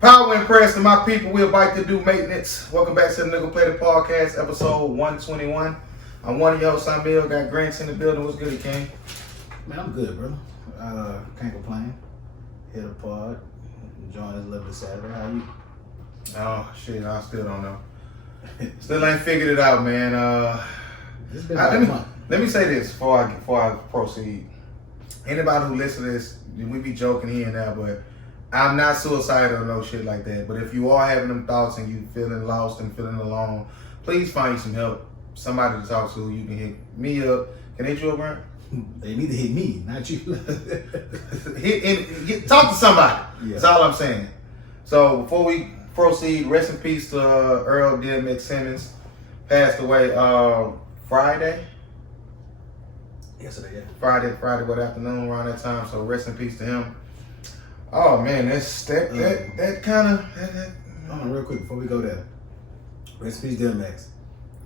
Power and press to my people, we're about to do maintenance. Welcome back to the Nigga Play the Podcast, episode 121. I'm one of your hosts, Emil. Got Grants in the building. What's good, King? Man, I'm good, brother. Can't complain. Hit a pod. Enjoying this lovely Saturday. How you? Oh, shit, I still don't know. Still ain't figured it out, man. It's been about a month. Let me say this before I proceed. Anybody who listens to this, we be joking here and there, but I'm not suicidal or no shit like that. But if you are having them thoughts and you feeling lost and feeling alone, please find you some help. Somebody to talk to. You can hit me up. Can I hit you up, Brian? They need to hit me, not you. Talk to somebody. Yeah. That's all I'm saying. So before we proceed, rest in peace to Earl DMX Simmons. Passed away Friday. Yesterday, yeah. Friday, what afternoon around that time. So rest in peace to him. Oh man, that kind of. Hold on, real quick before we go there. Rest in peace, DMX.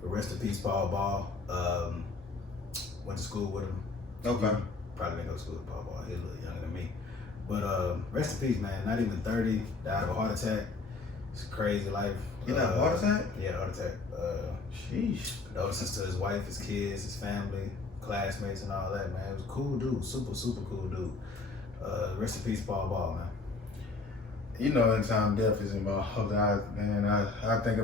Rest in peace, Paul Ball. Went to school with him. Okay. Probably didn't go to school with Paul Ball. He's a little younger than me. But rest in peace, man. Not even 30. Died of a heart attack. It's a crazy life. You died of a heart attack? Yeah, heart attack. Sheesh. Condolences to his wife, his kids, his family, classmates, and all that, man. It was a cool dude. Super, super cool dude. Rest in peace, Paul Ball, man. You know, anytime death is involved, I think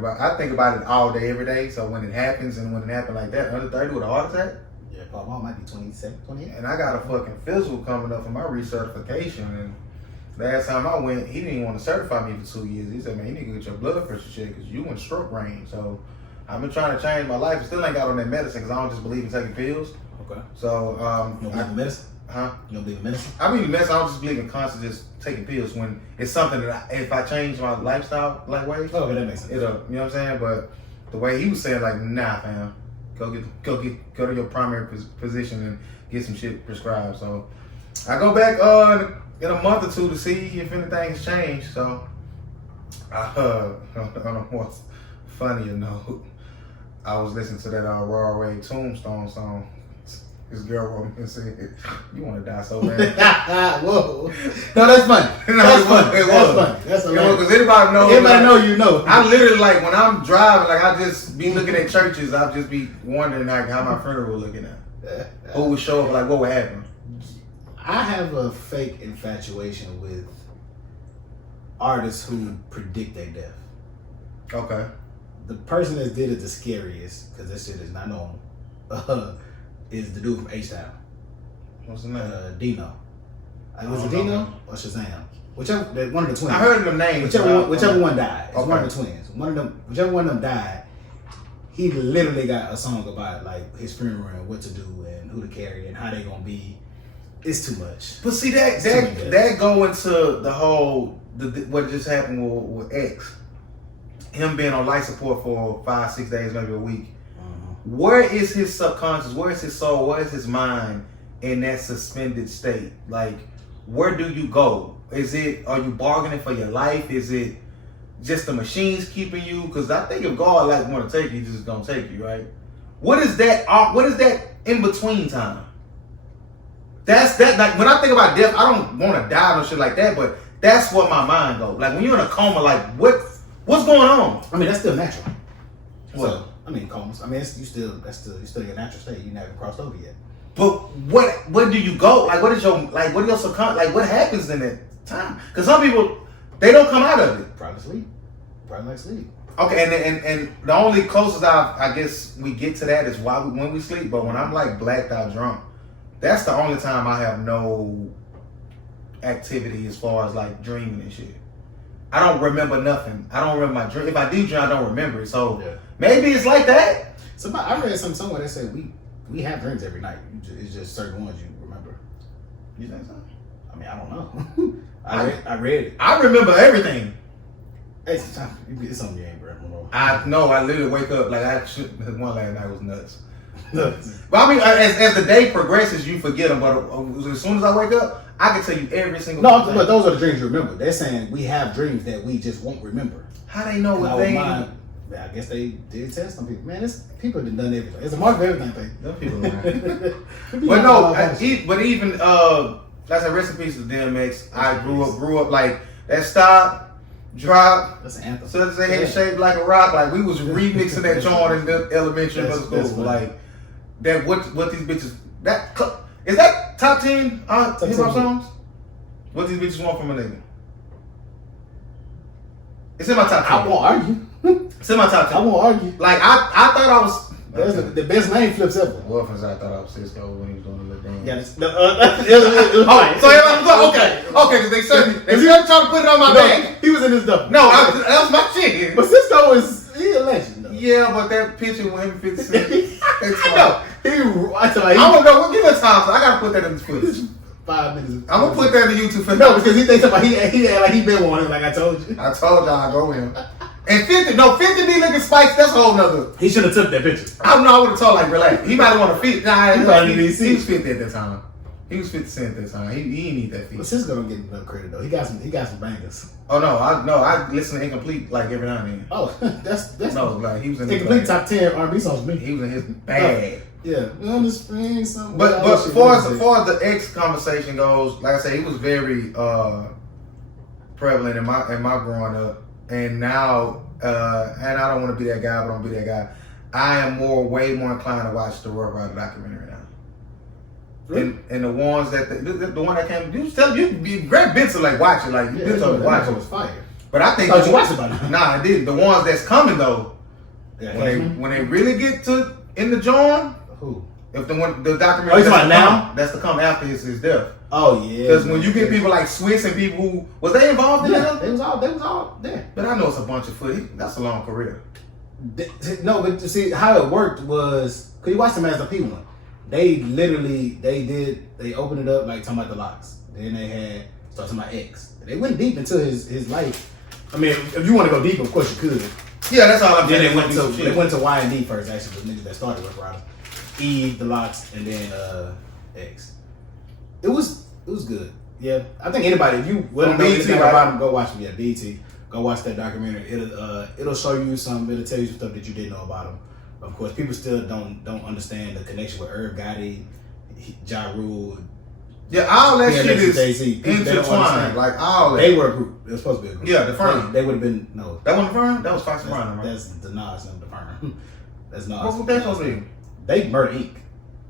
about it all day, every day. So when it happens, and when it happened like that, under 30 with a heart attack. Yeah, Paul Ball might be 27, 28. And I got a fucking physical coming up for my recertification. And last time I went, he didn't even want to certify me for 2 years. He said, man, you need to get your blood pressure checked because you in stroke range. So I've been trying to change my life. I still ain't got on that medicine because I don't just believe in taking pills. Okay. So, you don't believe in medicine? Huh? You don't believe in medicine? I mean, medicine, I don't just believe in constantly just taking pills when it's something that if I change my lifestyle like ways, okay, that makes sense. It'll, you know what I'm saying? But the way he was saying, like, nah, fam, go to your primary physician and get some shit prescribed. So I go back in a month or two to see if anything has changed. So on a more funnier note, I was listening to that Raw Ray Tombstone song. This girl wrote me and said, "You want to die so bad." Whoa! No, that's funny. That's funny. That's funny. That's hilarious. Because anybody knows. Everybody know you know. I literally like when I'm driving, like I just be looking at churches. I just be wondering like how my funeral looking at. Who would show up? Like what would happen? I have a fake infatuation with artists who predict their death. Okay. The person that did it the scariest, because this shit is not normal, is the dude from H-Town. What's the name? Dino. Was it Dino or Shazam? Whichever, one of the twins. I heard the name. Whichever one died. It's okay. one of the twins. Whichever one of them died, he literally got a song about like his funeral and what to do and who to carry and how they gonna be. It's too much. But see that go into the whole what just happened with X. Him being on life support for 5-6 days, maybe a week. Where is his subconscious? Where is his soul? Where is his mind in that suspended state? Like, where do you go? Are you bargaining for your life? Is it just the machines keeping you? Because I think if God like want to take you, he's just gonna take you, right? What is that? What is that in between time? That's that. Like when I think about death, I don't want to die or shit like that. But that's what my mind goes. Like when you're in a coma, like what's going on? I mean, that's still natural. What? So, I mean, comas. I mean, you're still your natural state. You never crossed over yet. But where do you go? Like, what is your subconscious? Like, what happens in that time? Because some people they don't come out of it. Probably sleep. Probably like sleep. Okay, and the only closest I guess we get to that is when we sleep. But when I'm like blacked out drunk, that's the only time I have no activity as far as like dreaming and shit. I don't remember nothing. I don't remember my dream. If I do dream, I don't remember it. So maybe it's like that. I read somewhere that said we have dreams every night. It's just certain ones you remember. You think so? I mean, I don't know. I read it. I remember everything. Hey, it's something you ain't remember. I know. I literally wake up like one last night was nuts. But I mean, as the day progresses, you forget them. But as soon as I wake up, I can tell you every single. No, but those are the dreams you remember. They're saying we have dreams that we just won't remember. How they know what they? I guess they did test some people. Man, people have done everything. It's a mark of everything thing. Them people But no, but even like I said, rest in peace to DMX. I grew up like that stop. drop. That's an anthem. So it's a head shaped like a rock. Like we was remixing that joint in the elementary That's middle school. funny. Like that. What these bitches? Is that top 10 hip hop 10. songs? What these bitches want from a nigga? It's in my top 10. I won't argue. It's in my top 10. I won't argue. Like I thought I was. That's the best name flips ever. Wolfens, I thought I was Cisco when he was doing the little dance. Yeah, Okay, because they said trying to put it on my back. He was in his stuff. No, that was my shit. But Cisco he a legend though. Yeah, but that picture with him 50 Cent. I know. I don't know. Give us time. So I gotta put that in the footage. 5 minutes. I'm gonna put that in YouTube for no, because he thinks about he act like he been wanted, like I told you. I told y'all I go in. And 50 be looking spikes. That's a whole nother. He should have took that picture. I don't know. I would have told like relax. He might have want to fit. Nah, He probably didn't see. he was 50 at that time. He was 50 Cent at that time. He didn't need that feat. But Cisco don't get enough credit though. He got some bangers. Oh no, I listen to Incomplete like every now and then. Oh, that's No, like he was in Incomplete his top 10 R&B songs for me. He was in his bag. Yeah, on the spring, something. But as far as the ex conversation goes, like I said, he was very prevalent in my growing up, and now and I don't want to be that guy, but I'm gonna be that guy. I am way more inclined to watch the Rough Rider documentary now. Really? And the ones that the one that came, you great bits of like watch it, like you bits of watch it. Was fire. But I think you watched it by now. Nah, I didn't. The ones that's coming though, Yeah, when they really get to in the joint. Who? If the documentary you talking about now? That's to come after his death. Oh yeah. Because when you get people like Swiss and people who was they involved in that? They was all there. But I know it's a bunch of footage. That's a long career. No, but to see how it worked was because you watched them as the P one. They literally they opened it up like talking about the locks. Then they had started talking about X. They went deep into his life. I mean, if you want to go deep, of course you could. Yeah, that's all I'm saying. Then they went to Y and D first. Actually, the niggas that started with Riders. Eve, the locks, and then X. It was good. Yeah, I think anybody, if you wouldn't know anything about them, go watch them. Yeah, BET. Go watch that documentary. It'll show you some. It'll tell you some stuff that you didn't know about them. Of course, people still don't understand the connection with Irv Gotti, Ja Rule. Yeah, all that shit is Jay-Z. intertwined. Like all that. They were a group. It was supposed to be a group. Yeah, the Firm. They would have been no. That wasn't the Firm. That was Fox and Brown, right? That's the Nas and the Firm. That's Nas. What was that supposed to be? They Murder Inc.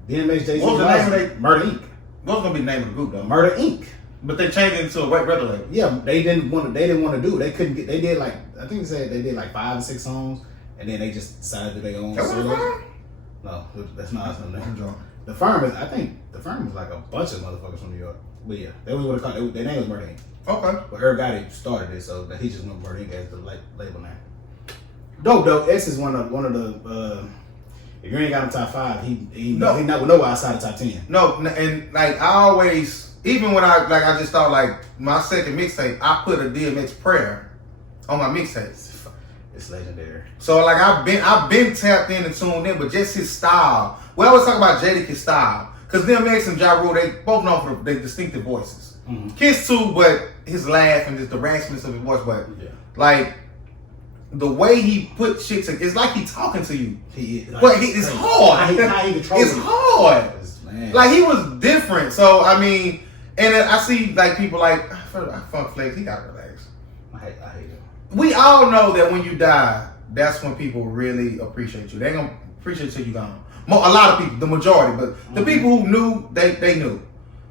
DMX, Jay-Z. What was the name of they? Murder Inc. What was gonna be the name of the group though? Murder Inc. But they changed it into a record label. Yeah, they didn't want to do it. They couldn't get. They did like I think they said they did like 5 or 6 songs, and then they just decided to do their own. That wasn't the Firm? No, that's not no name. The Firm is. I think the Firm is like a bunch of motherfuckers from New York. But yeah, they was what they called. Their name was Murder Inc. Okay. But Irv Gotti started it, so that he just went Murder Inc. as the label name. Dope though. X is one of the. If you ain't got him top 5, he not nowhere outside the top 10. No, and like I always, even when I just thought like my second mixtape, I put a DMX prayer on my mixtape. It's legendary. So like I've been tapped in and tuned in, but just his style. We always talk about Jadakiss style, because DMX and Ja Rule, they both know for their distinctive voices. Mm-hmm. Kiss too, but his laugh and just the raspiness of his voice, but yeah. like the way he put shit to, it's like he talking to you. He is. Like, but it's hard. How he it's hard. Man. Like he was different. So I mean, and I see like people like Funk Flex. He gotta relax. I hate it. We all know that when you die, that's when people really appreciate you. They ain't gonna appreciate you till you gone. A lot of people, the majority, but the people who knew, they knew.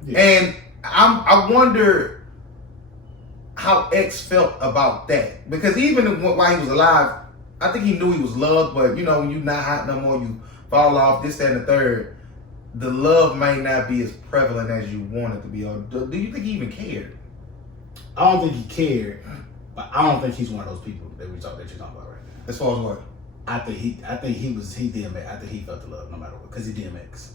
Yeah. And I wonder how X felt about that, because even while he was alive, I think he knew he was loved. But you know, when you not hot no more, you fall off. This, that, and the third. The love may not be as prevalent as you want it to be. Or do you think he even cared? I don't think he cared, but I don't think he's one of those people that you're talking about right now. As far as what? I think he DMX. I think he felt the love no matter what, because he DMX.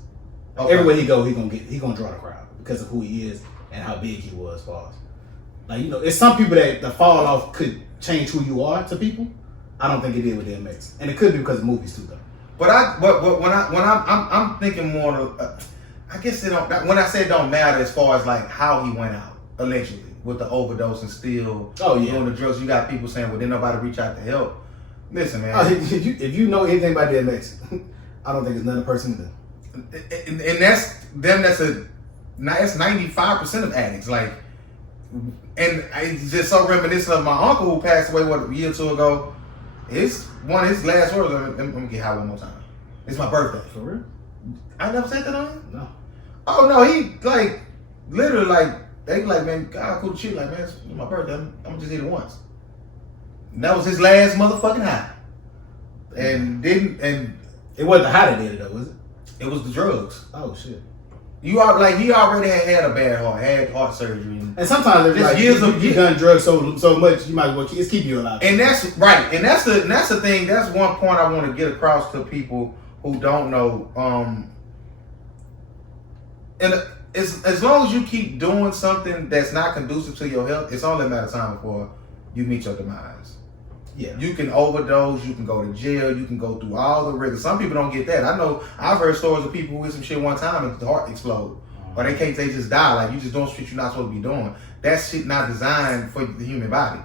Okay. Everywhere he go, he gonna draw the crowd because of who he is and how big he was. As far as like, you know, it's some people that the fall off could change who you are to people. I don't think it did with DMX, and it could be because of movies too, though. But when I'm thinking more, I guess it don't. When I say it don't matter as far as like how he went out allegedly with the overdose and still doing the drugs. You got people saying, well, didn't nobody reach out to help. Listen, man. If you know anything about DMX, I don't think it's another person to. And that's them. That's 95% of addicts. Like and it's just so reminiscent of my uncle who passed away a year or two ago. It's one of his last words. I'm gonna get high one more time. It's my birthday. For real? I never said that on him. No. Oh no, he like literally like they be like, man, God, cool shit. Like, man, it's my birthday. I'm gonna just eat it once. And that was his last motherfucking high. And it wasn't the high that did it though, was it? It was the drugs. Oh shit. He already had a bad heart, had heart surgery, and sometimes it's like you done drugs so much, you might as well keep you alive. And that's right, and that's the thing. That's one point I want to get across to people who don't know. And as long as you keep doing something that's not conducive to your health, it's only a matter of time before you meet your demise. Yeah. You can overdose, you can go to jail, you can go through all the rigors. Some people don't get that. I know I've heard stories of people who did some shit one time and the heart explode. Or they just die. Like, you just doing shit you're not supposed to be doing. That shit not designed for the human body.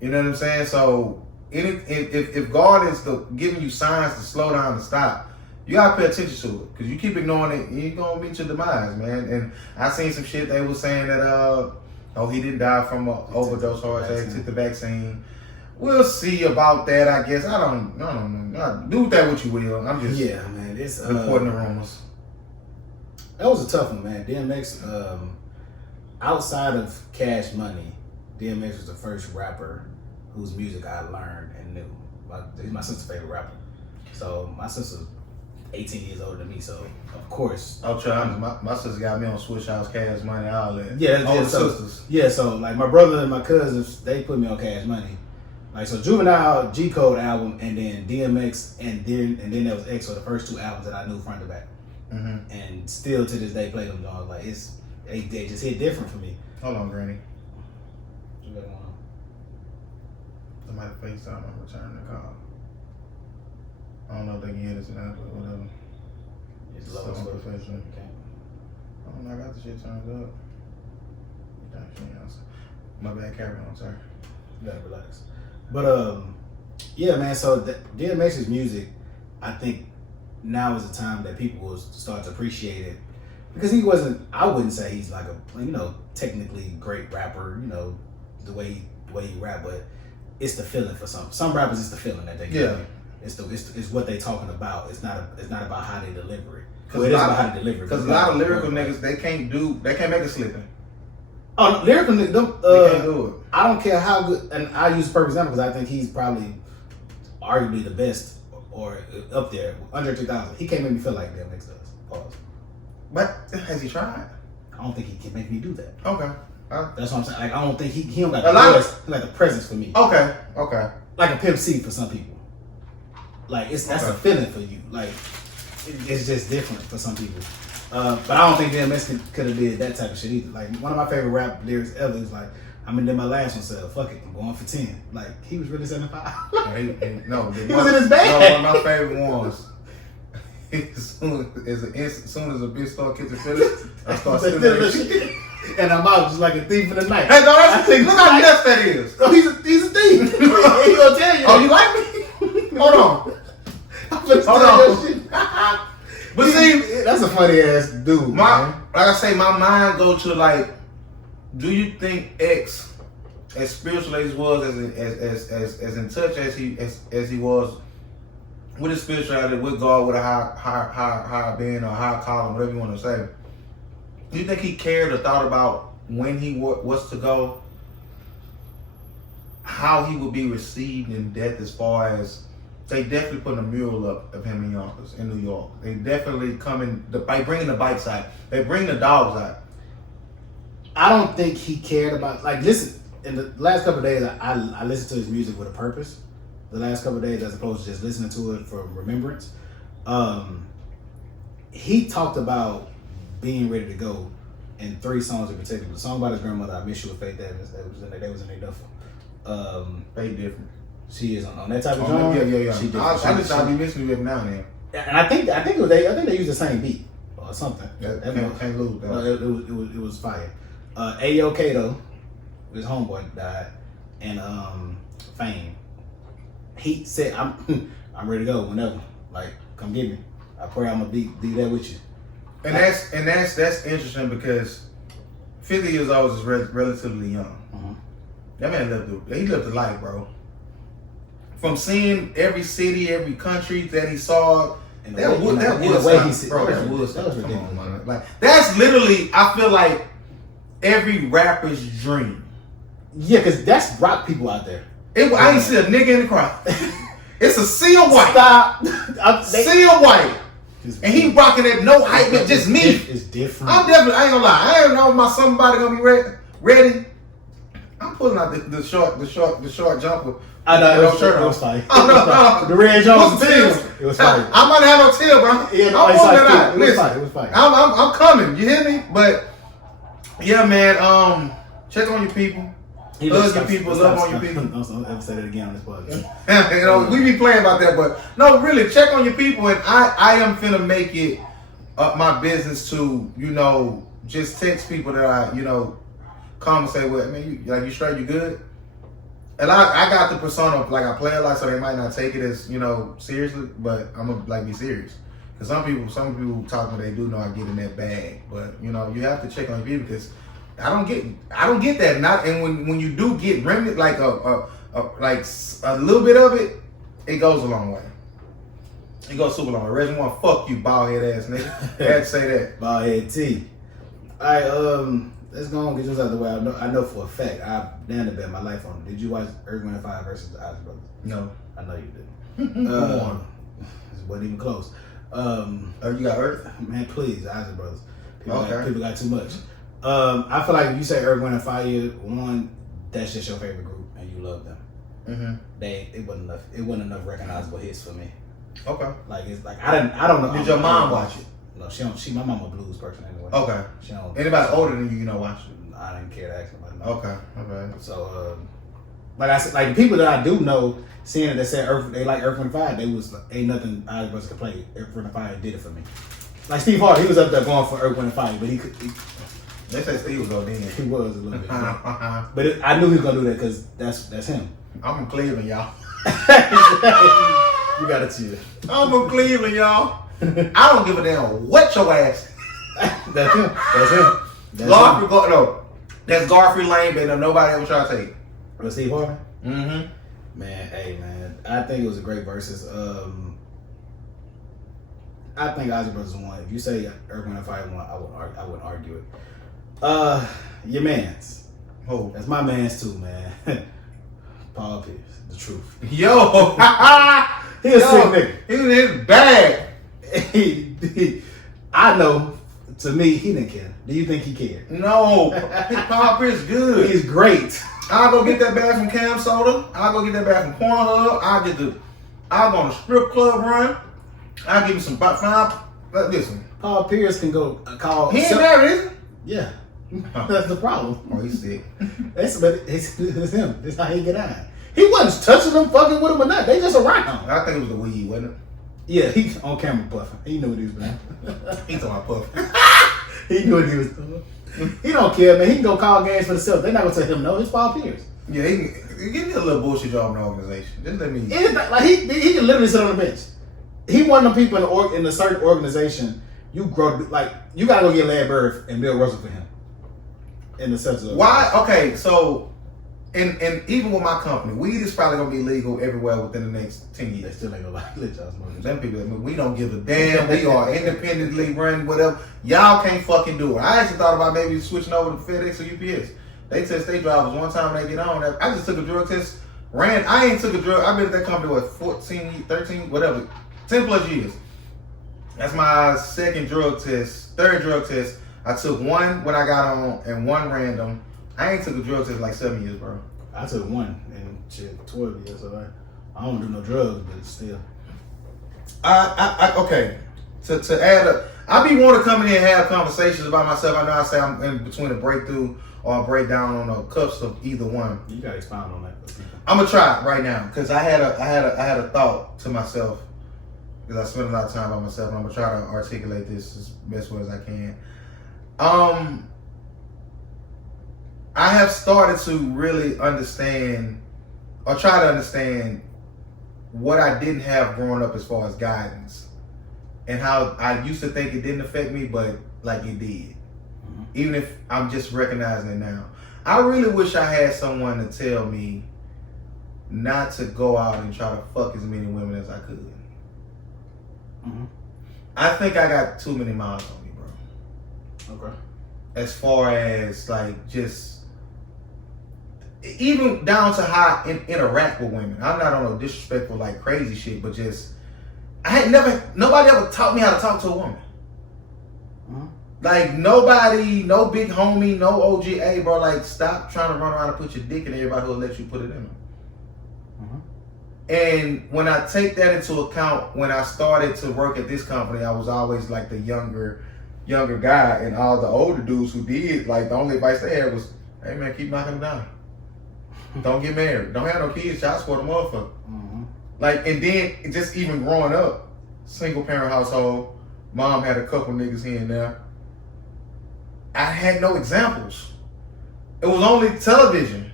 You know what I'm saying? So if God is giving you signs to slow down and stop, you gotta pay attention to it. Because you keep ignoring it, you're gonna meet your demise, man. And I seen some shit they was saying that he didn't die from an overdose or he took the vaccine. We'll see about that, I guess. I don't know. Do with that what you will. I'm just man. It's reporting the rumors. That was a tough one, man. DMX, outside of Cash Money, DMX was the first rapper whose music I learned and knew. He's my sister's favorite rapper. So my sister's 18 years older than me, so of course. I'll try. My sister got me on Switch House, Cash Money, all that. Yeah, all the sisters. Yeah, so like my brother and my cousins, they put me on Cash Money. Like, so Juvenile, G Code album, and then DMX, and then there was X, were the first two albums that I knew front to back. Mm-hmm. And still to this day play them dogs. Like, they just hit different for me. Hold on, Granny. What you got going on? Somebody FaceTime and return the call. I don't know if they can hear this now, but whatever. It's low. Okay. I got the shit turned up. My bad, carry on, sorry. You gotta relax. But yeah, man. So DMX's music, I think now is the time that people will start to appreciate it, because he wasn't. I wouldn't say he's like a technically great rapper. The way he rap, but it's the feeling for some rappers. It's the feeling that they get. Yeah. It's what they talking about. It's not about how they deliver it. Well, it is about how they deliver it. Because a lot of lyrical niggas they can't make it slipping. Oh, lyrical niggas, they can't do it. I don't care how good, and I use a perfect example because I think he's probably arguably the best or up there, under 2000. He can't make me feel like DMX does. Pause. But has he tried? I don't think he can make me do that. Okay. That's what I'm saying. Like, I don't think he don't got the presence for me. Okay. Like a Pimp C for some people. Like, that's a feeling for you. Like, it's just different for some people. But I don't think DMX could have did that type of shit either. Like, one of my favorite rap lyrics ever is like, I'm gonna do my last one, so fuck it, I'm going for 10. Like, he was really 75. No, he was in his bag. One of my favorite ones. As soon as a bitch start catching feelings, I start stealing that shit. And I'm out just like a thief in the night. Hey, no, that's the thing. Look how nuts that is. Oh, he's a thief. He gonna tell you. Oh, you like me? Hold on. Hold on. But see, that's a funny ass dude. Like I say, my mind goes to like, do you think X, as spiritual as he was, as in touch as he was with his spirituality, with God, with a higher being or higher calling, whatever you want to say, do you think he cared or thought about when he was to go, how he would be received in death? As far as they definitely put a mural up of him in Yonkers, in New York. They definitely by bringing the bikes out. They bring the dogs out. I don't think he cared about, like, listen, in the last couple of days, I listened to his music with a purpose. The last couple of days, as opposed to just listening to it for remembrance. He talked about being ready to go in 3 songs in particular. The song about his grandmother, I Miss You with Faith Davis, that was in their duffel. Faith different. She is on that type of genre. Yeah. She different. I just be missing you every now and then. And I think they used the same beat or something. Can't lose that. It was fire. Ayo Kato, his homeboy died, and Fame. He said, "I'm ready to go whenever. Like, come get me. I pray I'm gonna be there with you." And that's interesting because 50 years old is relatively young. That man lived a life, bro. From seeing every city, every country that he saw, that was ridiculous. Like that's literally, I feel like every rapper's dream. Yeah, because that's rock people out there. I ain't see a nigga in the crowd. It's a sea of white. Stop. Sea of white. And he rocking it, no hype, just me. It's different. I ain't gonna lie. I ain't know my somebody gonna be ready. I'm pulling out the short jumper. I know, it was funny. The red Jones. It was funny. I might have no tail, bro. Yeah, I'm pulling it out. Listen, it was funny. I'm coming. You hear me? But yeah, man. Check on your people. Hug your people. Love on your people. Don't ever say that again on this podcast. You know, we be playing about that, but no, really, check on your people. And I am finna make it my business to, you know, just text people that I, you know, conversate with. I mean, you straight, you good? And I got the persona of, like, I play a lot, so they might not take it as, you know, seriously, but I'm gonna, like, be serious. Because some people talk when they do know I get in that bag. But, you know, you have to check on your people because I don't get that. And when you do get remnant, like a little bit of it, it goes a long way. It goes super long way. Reggie one, fuck you, bald head ass nigga. I had to say that. Bald head T. Alright, let's go on and get this out of the way. I know for a fact, I've damn near bet my life on it. Did you watch Earth, Wind & Fire versus the Isley Brothers? No. I know you didn't. This wasn't even close. You got Earth? Man, please, Isley Brothers. Okay. People got too much. I feel like if you say Earth, Wind & Fire, one, that's just your favorite group and you love them. Mm-hmm. It wasn't enough recognizable hits for me. Okay. Like it's like I don't know. Did your mom watch it? No, she don't. My mom a blues person anyway. Okay. She don't. Anybody older than you know watch it? I didn't care to ask nobody. Okay. So, like I said, like the people that I do know, seeing that said they like Earth, Wind & Fire, they was like, ain't nothing Isley Brothers could play. Earth, Wind & Fire did it for me. Like Steve Harvey, he was up there going for Earth, Wind & Fire, but he they say Steve was going in. He was a little bit. But I knew he was gonna do that because that's him. I'm from Cleveland, y'all. You gotta chill. I'm from Cleveland, y'all. I don't give a damn what your ass. That's him. That's Garfield Lane, but nobody ever try to take it. Was Steve Harvey? Mm-hmm. Man, I think it was a great versus. I think Isley Brothers won. If you say Earth, Wind & Fire won, I wouldn't argue it. Your man's. Who? That's my man's too, man. Paul Pierce, the truth. Yo, he a sick nigga. He was in his bag. I know. To me, he didn't care. Do you think he cared? No, Paul Pierce good. He's great. I'll go get that bag from Cam Soda. I'll go get that bag from Pornhub. I'll go on a strip club run. I'll give you some five. Listen, Paul Pierce can go call. He ain't married, is he? Yeah. That's the problem. Oh, he's sick. It's him. That's how he get on. He wasn't touching them, fucking with him or not. They just around. I think it was the weed, wasn't it? Yeah, he on camera puffing. He knew what he was doing. He talking about puffing. He knew what he was doing. He don't care, man. He can go call games for himself. They're not gonna tell him no. It's Paul Pierce. Yeah, he can give me a little bullshit job in the organization. Just let me. It's not, like he can literally sit on the bench. He one of the people in a certain organization. You grow like you gotta go get Larry Bird and Bill Russell for him. In the sense of why? Okay, so and even with my company, weed is probably gonna be legal everywhere within the next 10 years. They still ain't gonna let y'all smoke. Them people, we don't give a damn. We are independently run, whatever. Y'all can't fucking do it. I actually thought about maybe switching over to FedEx or UPS. They test their drivers one time when they get on. I just took a drug test. I ain't took a drug. I've been at that company what 14, 13, whatever, 10 plus years. That's my third drug test. I took one when I got on and one random. I ain't took a drug test in like 7 years, bro. I took one and shit 12 years. So I don't do no drugs, but still. Okay. To add up, I be wanting to come in here and have conversations about myself. I know I say I'm in between a breakthrough or a breakdown on the cuffs of either one. You gotta expound on that. I'm gonna try it right now because I had a thought to myself because I spent a lot of time by myself, and I'm gonna try to articulate this as best way as I can. I have started to really understand or try to understand what I didn't have growing up as far as guidance and how I used to think it didn't affect me, but like it did. Mm-hmm. Even if I'm just recognizing it now. I really wish I had someone to tell me not to go out and try to fuck as many women as I could. Mm-hmm. I think I got too many miles on me, bro. Okay. As far as like just even down to how I interact with women. I'm not on no disrespectful like crazy shit, but just nobody ever taught me how to talk to a woman. Mm-hmm. Like nobody, no big homie, no OGA, bro. Like stop trying to run around and put your dick in everybody who'll let you put it in them. Mm-hmm. And when I take that into account, when I started to work at this company, I was always like the younger guy, and all the older dudes who did, like the only advice they had was, hey man, keep knocking them down. Don't get married. Don't have no kids. Child support a motherfucker. Mm-hmm. Like, and then just even growing up, single parent household, mom had a couple niggas here and there. I had no examples. It was only television.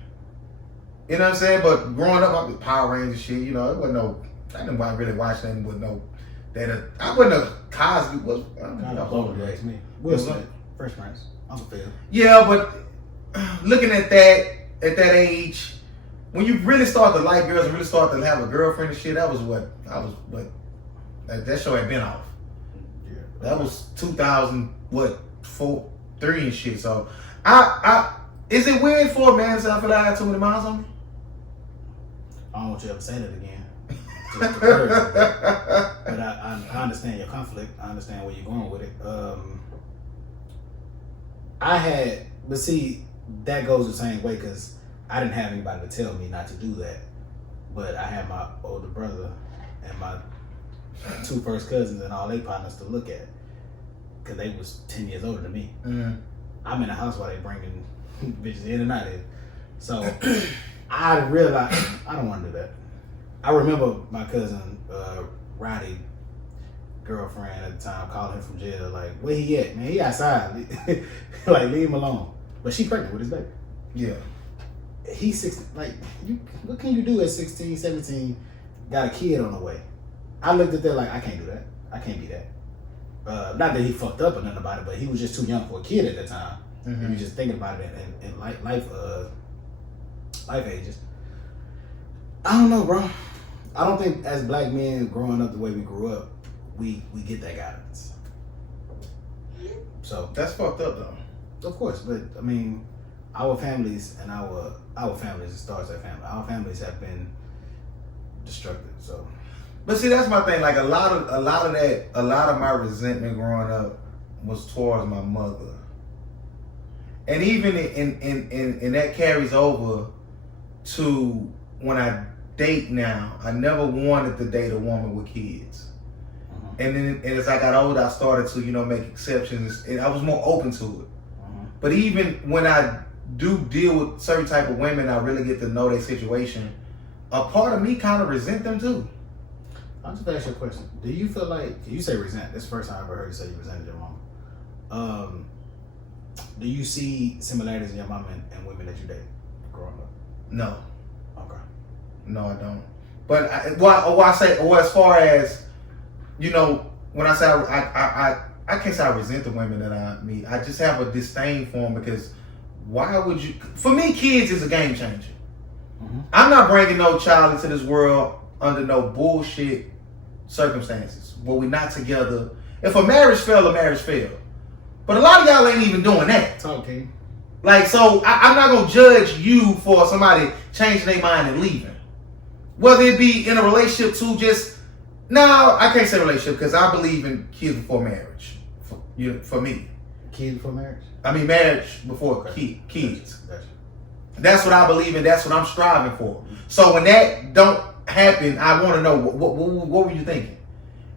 You know what I'm saying? But growing up, I was Power Rangers shit. You know, it wasn't no. I didn't really watch nothing with no. I wasn't a Cosby. Was Kind of old, you ask me. Will Smith, Fresh Prince. I'm a fan. Yeah, but looking at that age, when you really start to like girls and really start to have a girlfriend and shit, that was what I was. What that show had been off. Yeah. That was 2004, 3 and shit. So, I is it weird for a man to say I feel like I have too many miles on me? I don't want you to ever say that again. Just to hurt you, but I understand your conflict. I understand where you're going with it. But see, that goes the same way because I didn't have anybody to tell me not to do that. But I had my older brother and my 2 first cousins and all their partners to look at because they was 10 years older than me. Mm-hmm. I'm in the house while they bringing bitches in and out of it. So I realized I don't want to do that. I remember my cousin Roddy girlfriend at the time calling him from jail like, where he at, man? He outside. Like, leave him alone. But she pregnant with his baby. Yeah. He's 16. Like, what can you do at 16, 17, got a kid on the way? I looked at that like, I can't do that. I can't be that. Not that he fucked up or nothing about it, but he was just too young for a kid at that time. Mm-hmm. He was just thinking about it in life ages. I don't know, bro. I don't think as black men growing up the way we grew up, we get that guidance. So That's fucked up though. of course, but I mean, our families and our families, it starts at family. Our families have been destructive. So, But see, that's my thing. Like a lot of my resentment growing up was towards my mother, and even in that carries over to when I date now. I never wanted to date a woman with kids, and then as I got older, I started to make exceptions, and I was more open to it. But even when I do deal with certain type of women, I really get to know their situation. A part of me kind of resent them too. I'll just ask you a question. Do you feel like, you say resent, this is the first time I ever heard you say you resented your mom. Do you see similarities in your mom and women that you date growing up? No. Okay. No, I don't. But as far as, when I say I can't say I resent the women that I meet. I just have a disdain for them because why would you? For me, kids is a game changer. Mm-hmm. I'm not bringing no child into this world under no bullshit circumstances where we're not together. If a marriage failed, a marriage failed. But a lot of y'all ain't even doing that. Talking. Like, so I'm not gonna judge you for somebody changing their mind and leaving. Whether it be in a relationship to just, no, I can't say relationship because I believe in kids before marriage. For me. Kids before marriage? I mean marriage before kids. Gotcha. That's what I believe in. That's what I'm striving for. So when that don't happen, I want to know what were you thinking?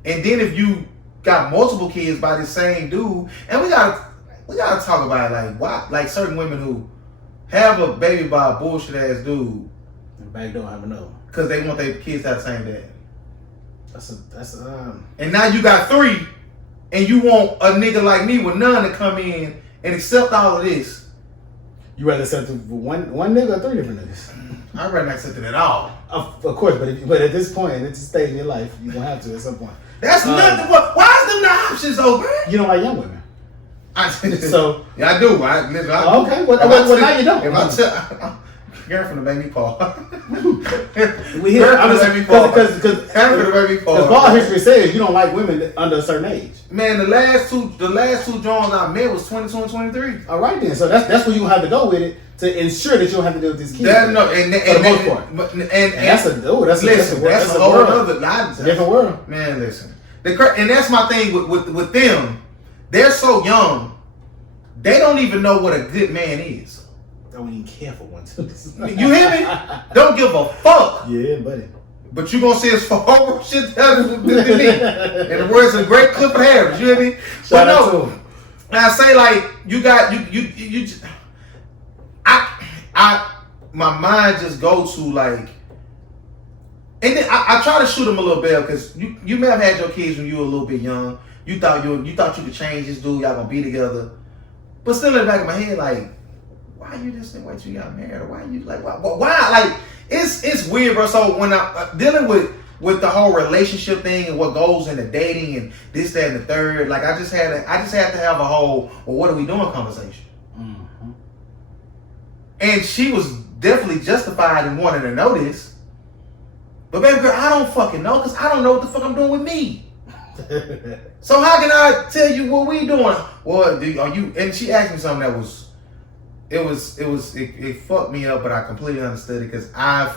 And then if you got multiple kids by the same dude, and we gotta talk about it, like why, like certain women who have a baby by a bullshit ass dude, And back don't have another one. because they want their kids to have the same dad. And now you got 3, and you want a nigga like me with none to come in and accept all of this. You rather accept one nigga or 3 different niggas? I'd rather not accept it at all. Of course, but at this point, at this stage in your life, you're gonna have to at some point. That's nothing. Why is them the options open? You don't like young women? So yeah, I do. Okay, well now you don't. If I tell, girlfriend to make me fall. We hear because ball history says you don't like women under a certain age. Man, the last two Johns I met was 22 and 23. All right then, so that's where you have to go with it to ensure that you don't have to deal with this kid. For the most part. And that's a whole other different world. Man, listen, and that's my thing with them. They're so young, they don't even know what a good man is. Don't even care for one. You hear me? Don't give a fuck. Yeah, buddy. But you gonna see us for horrible shit than me. And the words of great Clifford Harris. You hear me? Shout out to him. I say like you got you. My mind just goes to like, and then I try to shoot him a little bit because you may have had your kids when you were a little bit young. You thought you could change this dude. Y'all gonna be together. But still in the back of my head, like, why you just think wait till you got married? Or why you like why like it's weird, bro. So when I'm dealing with the whole relationship thing and what goes into dating and this, that, and the third, like I just had to have a whole well, what are we doing conversation. Mm-hmm. And she was definitely justified in wanting to know this. But baby girl, I don't fucking know because I don't know what the fuck I'm doing with me. So how can I tell you what we doing? Well, are you? And she asked me something that was, it fucked me up, but I completely understood it because I've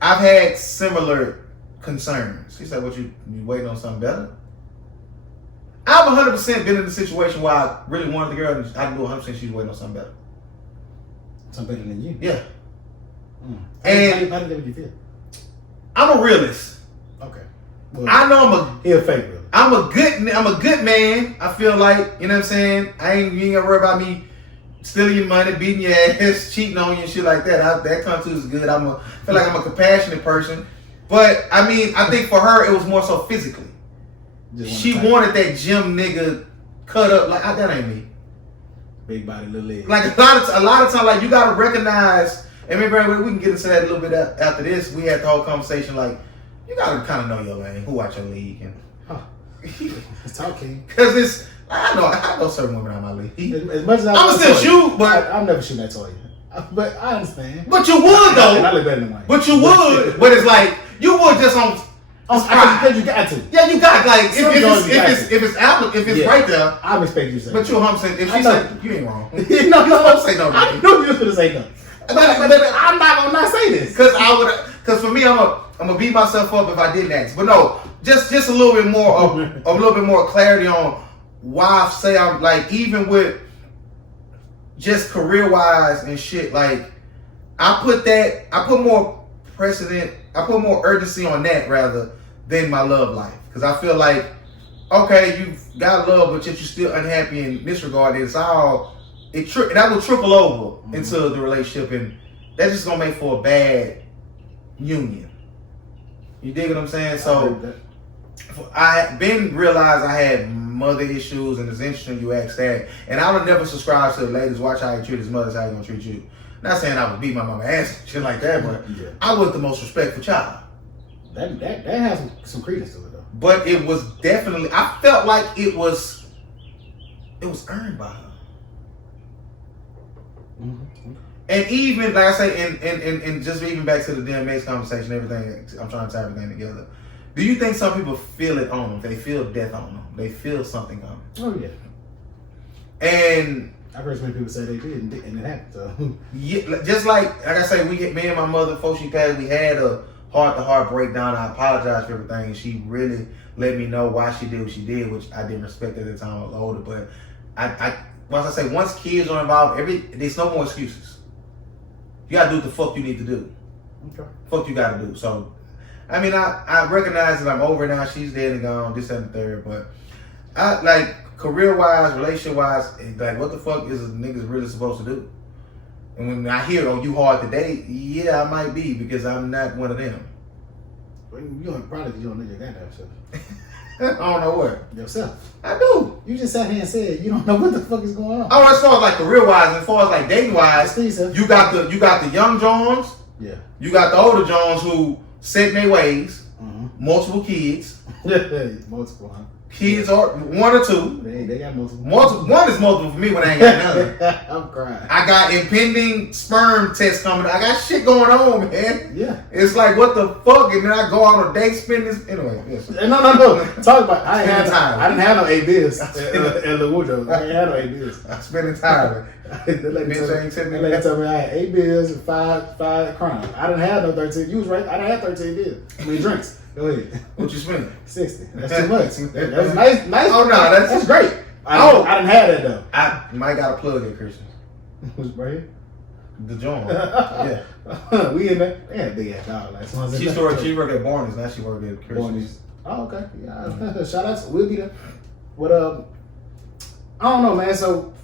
had similar concerns. She said, "What you waiting on something better?" I've 100% been in a situation where I really wanted the girl, and I can do 100% she's waiting on something better. Something better than you. Yeah. And how did you feel? I'm a realist. Okay. Well, I know he a fake realist. I'm a good man. I feel like, you know what I'm saying? You ain't gotta worry about me stealing your money, beating your ass, cheating on you and shit like that. That content is good. I feel like I'm a compassionate person. But I mean, I think for her it was more so physically. She wanted that gym nigga cut up like that ain't me. Big body, little legs. Like a lot of times, like you gotta recognize. And maybe we can get into that a little bit after this. We had the whole conversation like you gotta kind of know your lane, who watch your league, and it's talking because I know certain women on my league. As much as I'm still shoot, but I'm never shooting that toy. But I understand. But you would though. And I look better than mine. But you would. But it's like you would just on. Because you got to. Yeah, you got like if it's right there. I expect you to say. But you 100%. If she said you ain't wrong. No, say no. I knew you was gonna say no. But I'm not gonna not say this because for me I'm gonna beat myself up if I didn't ask. But no, just a little bit more of a little bit more clarity on why I say I'm like even with just career wise and shit. Like I put more urgency on that rather than my love life because I feel like okay you've got love but yet you're still unhappy in this regard. It's all that will trickle over into the relationship, and that's just gonna make for a bad union. You dig what I'm saying? So I been realized I had mother issues, and it's interesting you asked that. And I would never subscribe to the ladies watch how you treat his mother, how you gonna treat you. Not saying I would beat my mama ass and shit like that, but I was the most respectful child. That has some credence to it though. But it was definitely I felt like it was earned by her. Mm-hmm. And even like I say, and just even back to the DMX conversation, everything I'm trying to tie everything together. Do you think some people feel it on them? They feel death on them. They feel something coming. Oh yeah. And I've heard so many people say they did, and it happened. So yeah, just like I say, me and my mother before she passed, we had a heart-to-heart breakdown. I apologized for everything, and she really let me know why she did what she did, which I didn't respect at the time I was older. But once kids are involved, there's no more excuses. You gotta do what the fuck you need to do. Okay. Fuck you gotta do. So, I mean, I recognize that I'm over now. She's dead and gone. This and the third, but I like career-wise, relationship-wise, like what the fuck is a niggas really supposed to do? And when I hear, oh, you hard to date, yeah, I might be because I'm not one of them. Well, you don't know your goddamn self. I don't know what. Yourself. I do. You just sat here and said you don't know what the fuck is going on. Oh, as far as like career wise, and as far as like dating wise, you got the young Jones. Yeah. You got the older Jones who set in their ways, multiple kids. Multiple, huh? Kids are one or two. They got multiple. One is multiple for me when I ain't got none. I'm crying. I got impending sperm test coming. I got shit going on, man. Yeah. It's like, what the fuck? And then I go out on a date, spend this. Anyway, yes. No. Talk about. I didn't have no ABs in the wardrobe. I ain't had no ABs. I spent entirely. That lady told me I had 8 beers and 5 crimes. I didn't have no 13. You was right. I didn't have 13 beers. I mean drinks. Go ahead. What you spending? 60. That's too much. That was nice. Oh no, that's great. I didn't have that though. I might got a plug in, Christian. Who's right here? The joint. Yeah. We in there. They had a big ass dog last month. She worked at Barney's. Now she worked at Christian's. Oh, okay. Yeah. Shout out to we'll be there. What I don't know, man. So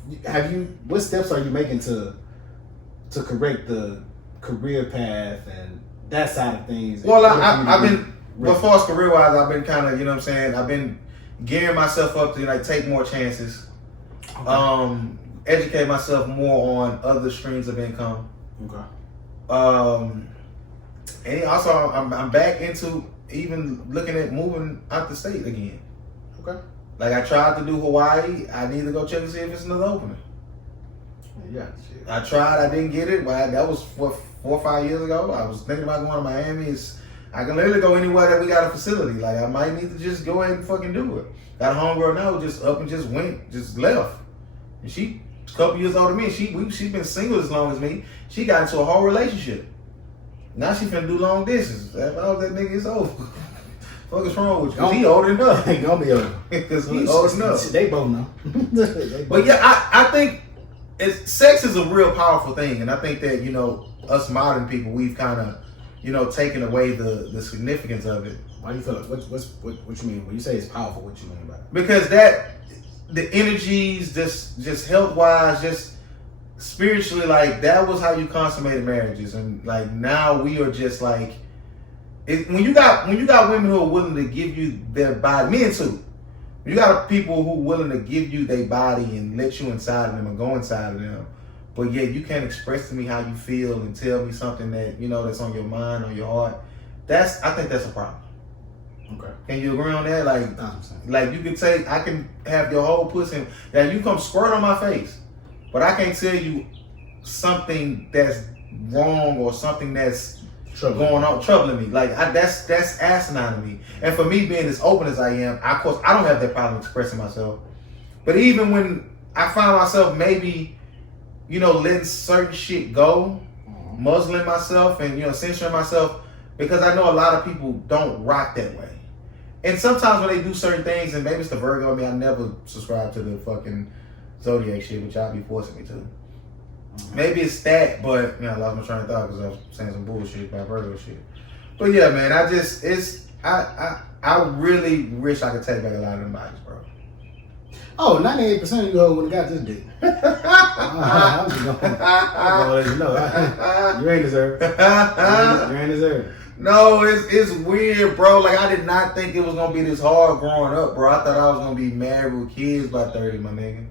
what steps are you making to correct the career path and that side of things? Well, I've been, as far as career wise, I've been kind of, you know what I'm saying, I've been gearing myself up to like take more chances, educate myself more on other streams of income. Okay. And also I'm back into even looking at moving out the state again. Okay. Like I tried to do Hawaii. I need to go check and see if it's another opening. Yeah. Shit. I tried. I didn't get it. Well, that was 4 or 5 years ago. I was thinking about going to Miami. I can literally go anywhere that we got a facility. Like I might need to just go ahead and fucking do it. Got a homegirl now, just up and just went, just left. And she a couple years older than me. She's been single as long as me. She got into a whole relationship. Now she finna do long distance. That nigga is over. Fuck is wrong with you? Cause he old enough. Ain't gonna be over. Cause he old enough. They both know. But yeah, I think sex is a real powerful thing, and I think that, you know, us modern people, we've kind of, you know, taken away the significance of it. Why do you feel like what you mean when you say it's powerful? What you mean by it? Because the energies, just health wise, just spiritually, like that was how you consummated marriages, and like now we are just like. When you got women who are willing to give you their body, men too. You got people who are willing to give you their body and let you inside of them and go inside of them, but yet you can't express to me how you feel and tell me something that, you know, that's on your mind or your heart. I think that's a problem. Okay. Can you agree on that? Like you can I can have your whole pussy. Now you come squirt on my face, but I can't tell you something that's wrong or something that's troubling me. Like that's asinine to me. And for me being as open as I am, of course I don't have that problem expressing myself. But even when I find myself maybe, you know, letting certain shit go, muzzling myself and, you know, censoring myself, because I know a lot of people don't rock that way. And sometimes when they do certain things, and maybe it's the Virgo in me, I never subscribe to the fucking zodiac shit, which y'all be forcing me to. Maybe it's that, but, you know, I lost my train of thought because I was saying some bullshit about Virgo shit. But yeah, man, I really wish I could take back a lot of them bodies, bro. Oh, 98% of you hoes would have got this dick. I'm just gonna let you know. You ain't deserved. You ain't deserved. No, it's weird, bro. Like, I did not think it was gonna be this hard growing up, bro. I thought I was gonna be married with kids by 30, my nigga.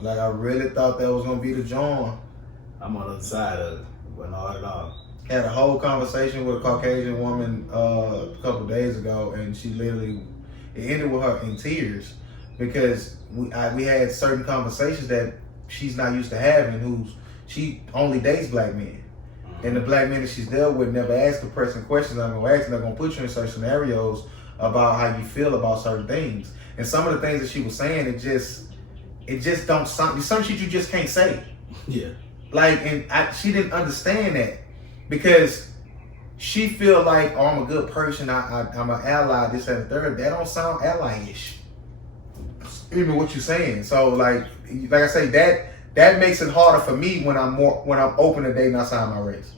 Like, I really thought that was gonna be the joint. I'm on the other side of it. It wasn't hard at all. Had a whole conversation with a Caucasian woman a couple days ago, and she literally, it ended with her in tears because we had certain conversations that she's not used to having. She only dates black men, and the black men that she's dealt with never ask the person questions I'm gonna ask, and they're gonna put you in certain scenarios about how you feel about certain things. And some of the things that she was saying, it just don't sound. Some shit you just can't say. Yeah. Like, and she didn't understand that because she feel like, oh, I'm a good person. I'm an ally. This and the third. That don't sound ally-ish. Even what you're saying. So like I say, that makes it harder for me when I'm open to dating outside my race.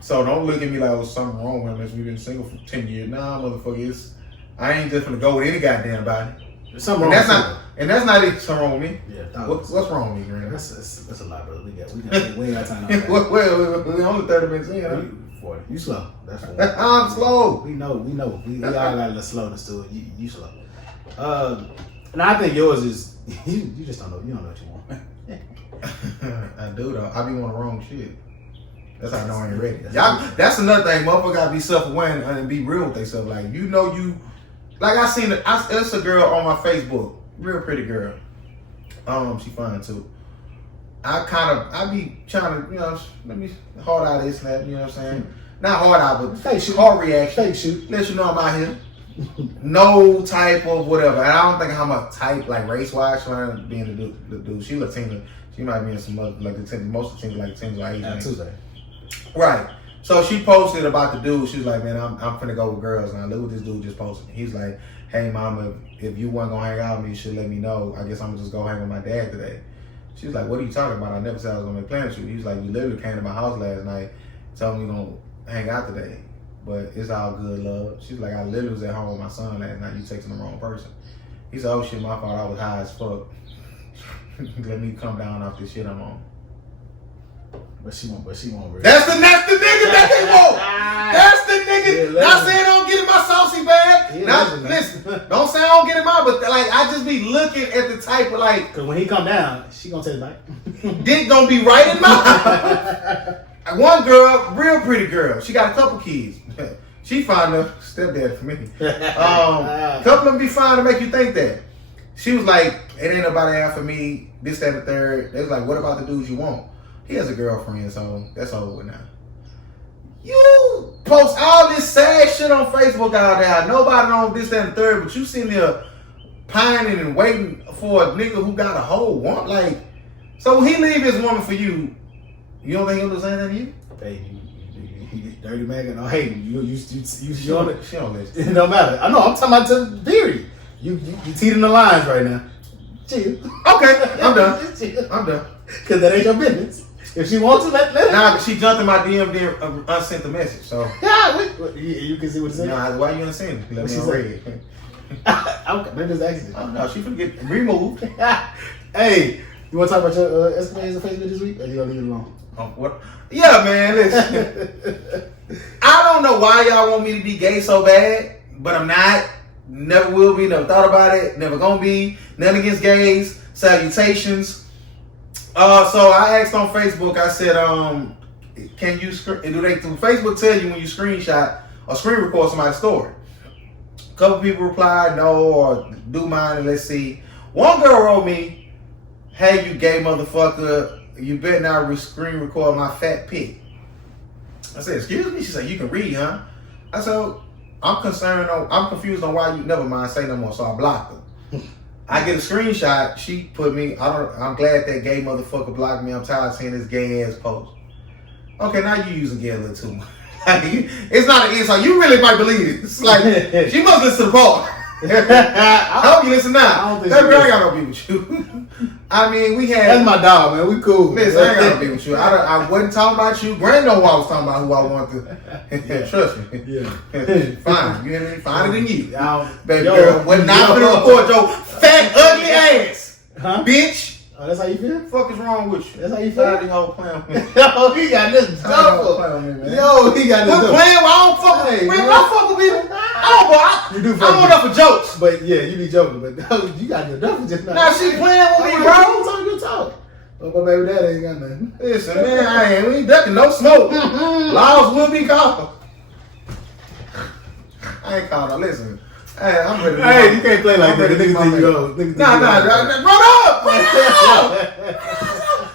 So don't look at me like, oh, something wrong with us. We've been single for 10 years. Nah, motherfucker, I ain't just gonna go with any goddamn body. There's something wrong with me. And that's not even something wrong with me. Yeah. What's wrong with me, Green? That's a lot, brother. We ain't got time to well, we're only 30 minutes in, huh? 40. You slow. That's what I'm slow. We know. We all got a little slowness to it. You slow. And I think yours is you just don't know. You don't know what you want. I do though. I be on the wrong shit. That's how I know I ain't ready. That's another thing. Motherfucker gotta be self-aware and be real with themselves. Like, you know, like I seen it. It's a girl on my Facebook, real pretty girl. She fine too. I be trying to, let me hard out this and that, you know what I'm saying? Not hard out, but fake shoot. Hard reaction. Fake shoot. Let you know I'm out here. No type of whatever. And I don't think I'm a type like race wise trying to be in the dude. She Latina. She might be in some other like the team. Most of the teams like teams like Asian. Tuesday. Right. So she posted about the dude. She was like, man, I'm finna go with girls now. Look what this dude just posted. He's like, hey mama, if you wasn't gonna hang out with me, you should let me know. I guess I'm gonna just go hang with my dad today. She was like, what are you talking about? I never said I was gonna make plans with you. He was like, you literally came to my house last night, told me you gonna hang out today. But it's all good, love. She's like, I literally was at home with my son last night. You texting the wrong person. He said, oh shit, my fault. I was high as fuck. Let me come down off this shit I'm on. But she won't. That's the nigga that they want. That's the nigga. Yeah, not saying I don't get in my saucy bag. Yeah, Listen, don't say I don't get in mine, but like I just be looking at the type of like. Cause when he come down, she gonna take it back. Dick gonna be right in mine. One girl, real pretty girl. She got a couple kids. She found a stepdad for me. Couple of them be fine to make you think that. She was like, it ain't nobody out for me. This, that, and the third. They was like, what about the dudes you want? He has a girlfriend, so that's over with now. You post all this sad shit on Facebook out there. Nobody knows this, that, and the third, but you sitting there pining and waiting for a nigga who got a whole woman. Like, so when he leave his woman for you, you don't think he'll do anything to you? Hey, you dirty man. No, hey, you She don't listen. It don't matter. I know. I'm talking about the theory. You teeting the lines right now. Chill. Okay, I'm done. I'm done. Cause that ain't your business. If she wants to, let her. Nah, she jumped in my DM, then unsent the message. So Yeah, you can see what it says. nah, why you unsent it? Let What me she read. Okay, maybe it's accident. Oh no, she finna get removed. Hey, you want to talk about your escapades on Facebook this week, or you gonna leave it alone? What? Yeah, man. Listen, I don't know why y'all want me to be gay so bad, but I'm not. Never will be. Never thought about it. Never gonna be. Nothing against gays. Salutations. So I asked on Facebook. I said, can you do Facebook tell you when you screenshot or screen record somebody's story? A couple people replied no or do mine and let's see. One girl wrote me, hey, you gay motherfucker, you better not screen record my fat pig. I said, excuse me? She said, you can read, huh? I said, I'm confused on why you, never mind, say no more. So I blocked her. I get a screenshot. She put me, I'm glad that gay motherfucker blocked me. I'm tired of seeing this gay ass post. Okay, now you using gay a little too much. It's not an insult. You really might believe it. It's like, she must listen to the part. I hope you listen now. That girl ain't got no beef with you. I mean, we had. That's my dog, man. We cool. Listen, I ain't got no beef with you. I wasn't talking about you. Grand know I was talking about who I wanted to. Trust me. Yeah. Fine. You hear me? Finer than you. Baby Yo, girl, was not gonna record your fat, ugly ass. Huh? Bitch. Oh, that's how you feel? What the fuck is wrong with you? That's how you feel? Tired of whole playing with me. Yo, he got this double. Yo, he got this Quit double. playing. I don't fuck with people. I fuck with people. You do I'm fuck on with up for jokes. But yeah, you be joking. But you got your double just now. Now she playing with me, You bro. talk, you talk. Oh, my baby daddy ain't got nothing. Listen, man, we ain't ducking no smoke. Laws will be called. I ain't called her. Listen. Hey, I'm ready to Hey, you can't play like that. Niggas think you go. old. Niggas think Nah, you old. run up!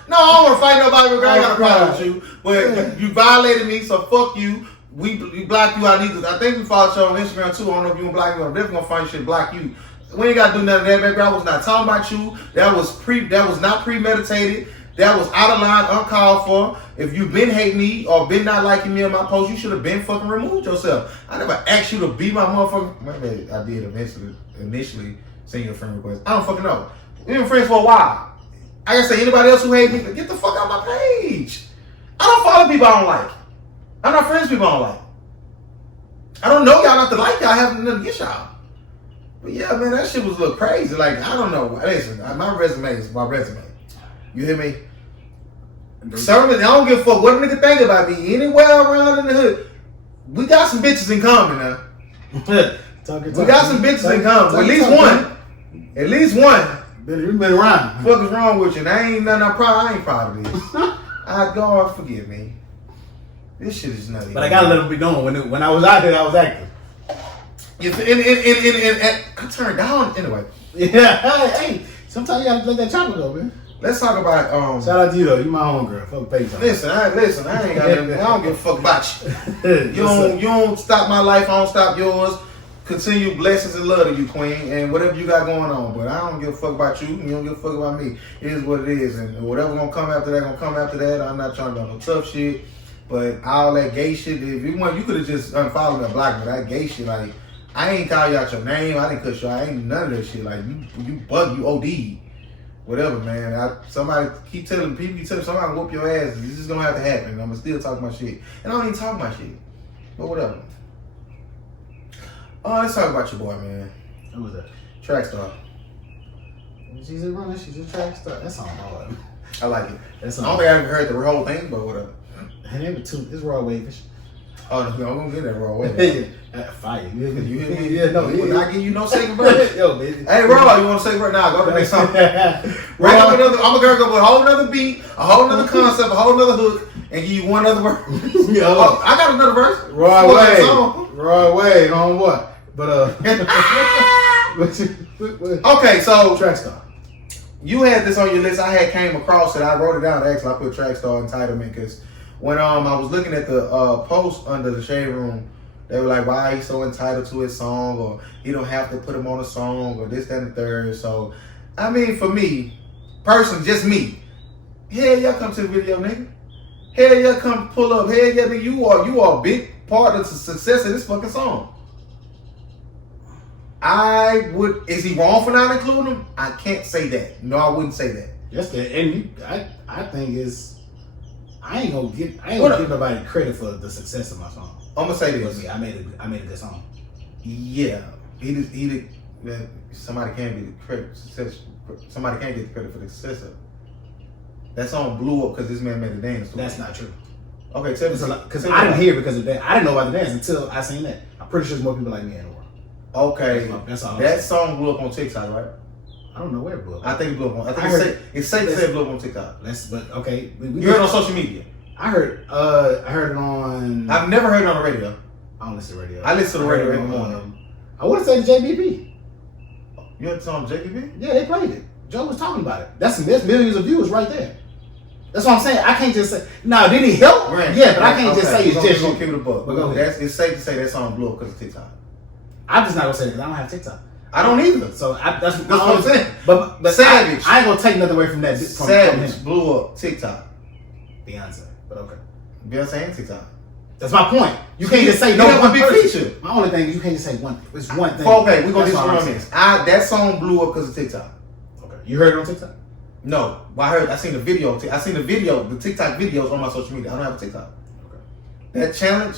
No, I don't want to fight nobody, but I ain't got a problem with you. But you violated me, so fuck you. We blocked you. I think we followed you on Instagram too. I don't know if you gonna block me, but I'm definitely gonna find shit block you. We ain't gotta do nothing of that, baby. I was not talking about you. That was not premeditated. That was out of line, uncalled for. If you've been hating me or been not liking me on my post, you should have been fucking removed yourself. I never asked you to be my motherfucker. Maybe I did initially send you a friend request. I don't fucking know. We've been friends for a while. I can say anybody else who hate me, get the fuck out my page. I don't follow people I don't like. I'm not friends with people I don't like. I don't know y'all not to like y'all. I have nothing against y'all. But yeah, man, that shit was a little crazy. Like, I don't know. Listen, my resume is my resume. You hear me? Certainly, I don't give a fuck what a nigga think about me. Anywhere around in the hood, we got some bitches in common now. We got some bitches in common. At least one. At least one. Billy, we been around. What is wrong with you? And I ain't nothing I ain't proud of this. God forgive me. This shit is nutty. But I gotta let them be known. When I was out there, I was active. And I turned down anyway. Yeah, hey, sometimes you gotta let that chopper go, man. Let's talk about Shout out to you though. You my homegirl. Fuck page. Listen, I ain't got I don't give a fuck about you. You don't stop my life, I don't stop yours. Continue blessings and love to you, Queen, and whatever you got going on. But I don't give a fuck about you, and you don't give a fuck about me. It is what it is, and whatever gonna come after that, gonna come after that. I'm not trying to do no tough shit, but all that gay shit, if you want, you could have just unfollowed me and blocked me. That gay shit, like, I ain't call you out your name, I didn't cuss you out, I ain't none of that shit. Like, you bug, you OD. Whatever, man. Somebody keep telling somebody whoop your ass. This is gonna have to happen. I'm gonna still talk my shit, and I don't even talk my shit. But whatever. Oh, let's talk about your boy, man. Who was that? Track star. She's a runner. She's a track star. That's all hard. I like it. That's I don't think I ever heard the whole thing, but whatever. Her name is It's Raw Wavish. Oh, no, I'm gonna get that raw way. Fire. You hear me? Yeah, no. He will not give you no second verse. Yo, baby. Hey, Raw, you want to say right now? Go to the next song. Raw, I'm gonna go with a whole nother beat, a whole nother concept, a whole nother hook, and give you one other verse. Oh, I got another verse. Raw way, homeboy. But okay, so track star. You had this on your list. I had came across it. I wrote it down. Actually, I put track star entitlement because when I was looking at the post under the Shade Room, they were like, "Why he's so entitled to his song?" or "He don't have to put him on a song," or this, that, and the third. So, I mean, for me, just me. Hell yeah, come to the video, nigga. Hell yeah, come pull up. Hell yeah, nigga, you are a big part of the success of this fucking song. Is he wrong for not including him? I can't say that. No, I wouldn't say that. Yes, and I think I ain't gonna give nobody credit for the success of my song. I'm gonna say this. I made a good song. Yeah, he did. Somebody can't be the credit success. Somebody can't get the credit for the success of it. That song blew up because this man made a dance. That's not true. Okay, tell me. Because I didn't hear it because of that. I didn't know about the dance until I seen that. I'm pretty sure there's more people like me in the world. Okay, that's all. That song blew up on TikTok, right? I don't know where it blew up. I think it blew up on. It's safe to say it blew up on TikTok. Okay. You heard it on social media. I heard it on. I've never heard it on the radio. I don't listen to the radio. I listen to the radio every morning. I want to say the JBP. You heard the song JBP? Yeah, they played it. Joe was talking about it. There's millions of views right there. That's what I'm saying. I can't just say. No, did he help? Right. Yeah, but I can't just say it's just. Gonna keep it a buck. But it's safe to say that song blew up because of TikTok. I'm just not gonna say it because I don't have TikTok. I don't either. So that's what I'm saying. But Savage. I ain't gonna take nothing away from that. Savage blew up TikTok. Beyonce, but okay. Beyonce and TikTok. That's my point. You can't just say no one big feature. My only thing is you can't just say one. It's one thing. Okay, we're gonna disagree on this. That song blew up because of TikTok. Okay, you heard it on TikTok? No, well, I seen the video. I seen the TikTok videos on my social media. I don't have a TikTok. Okay. That challenge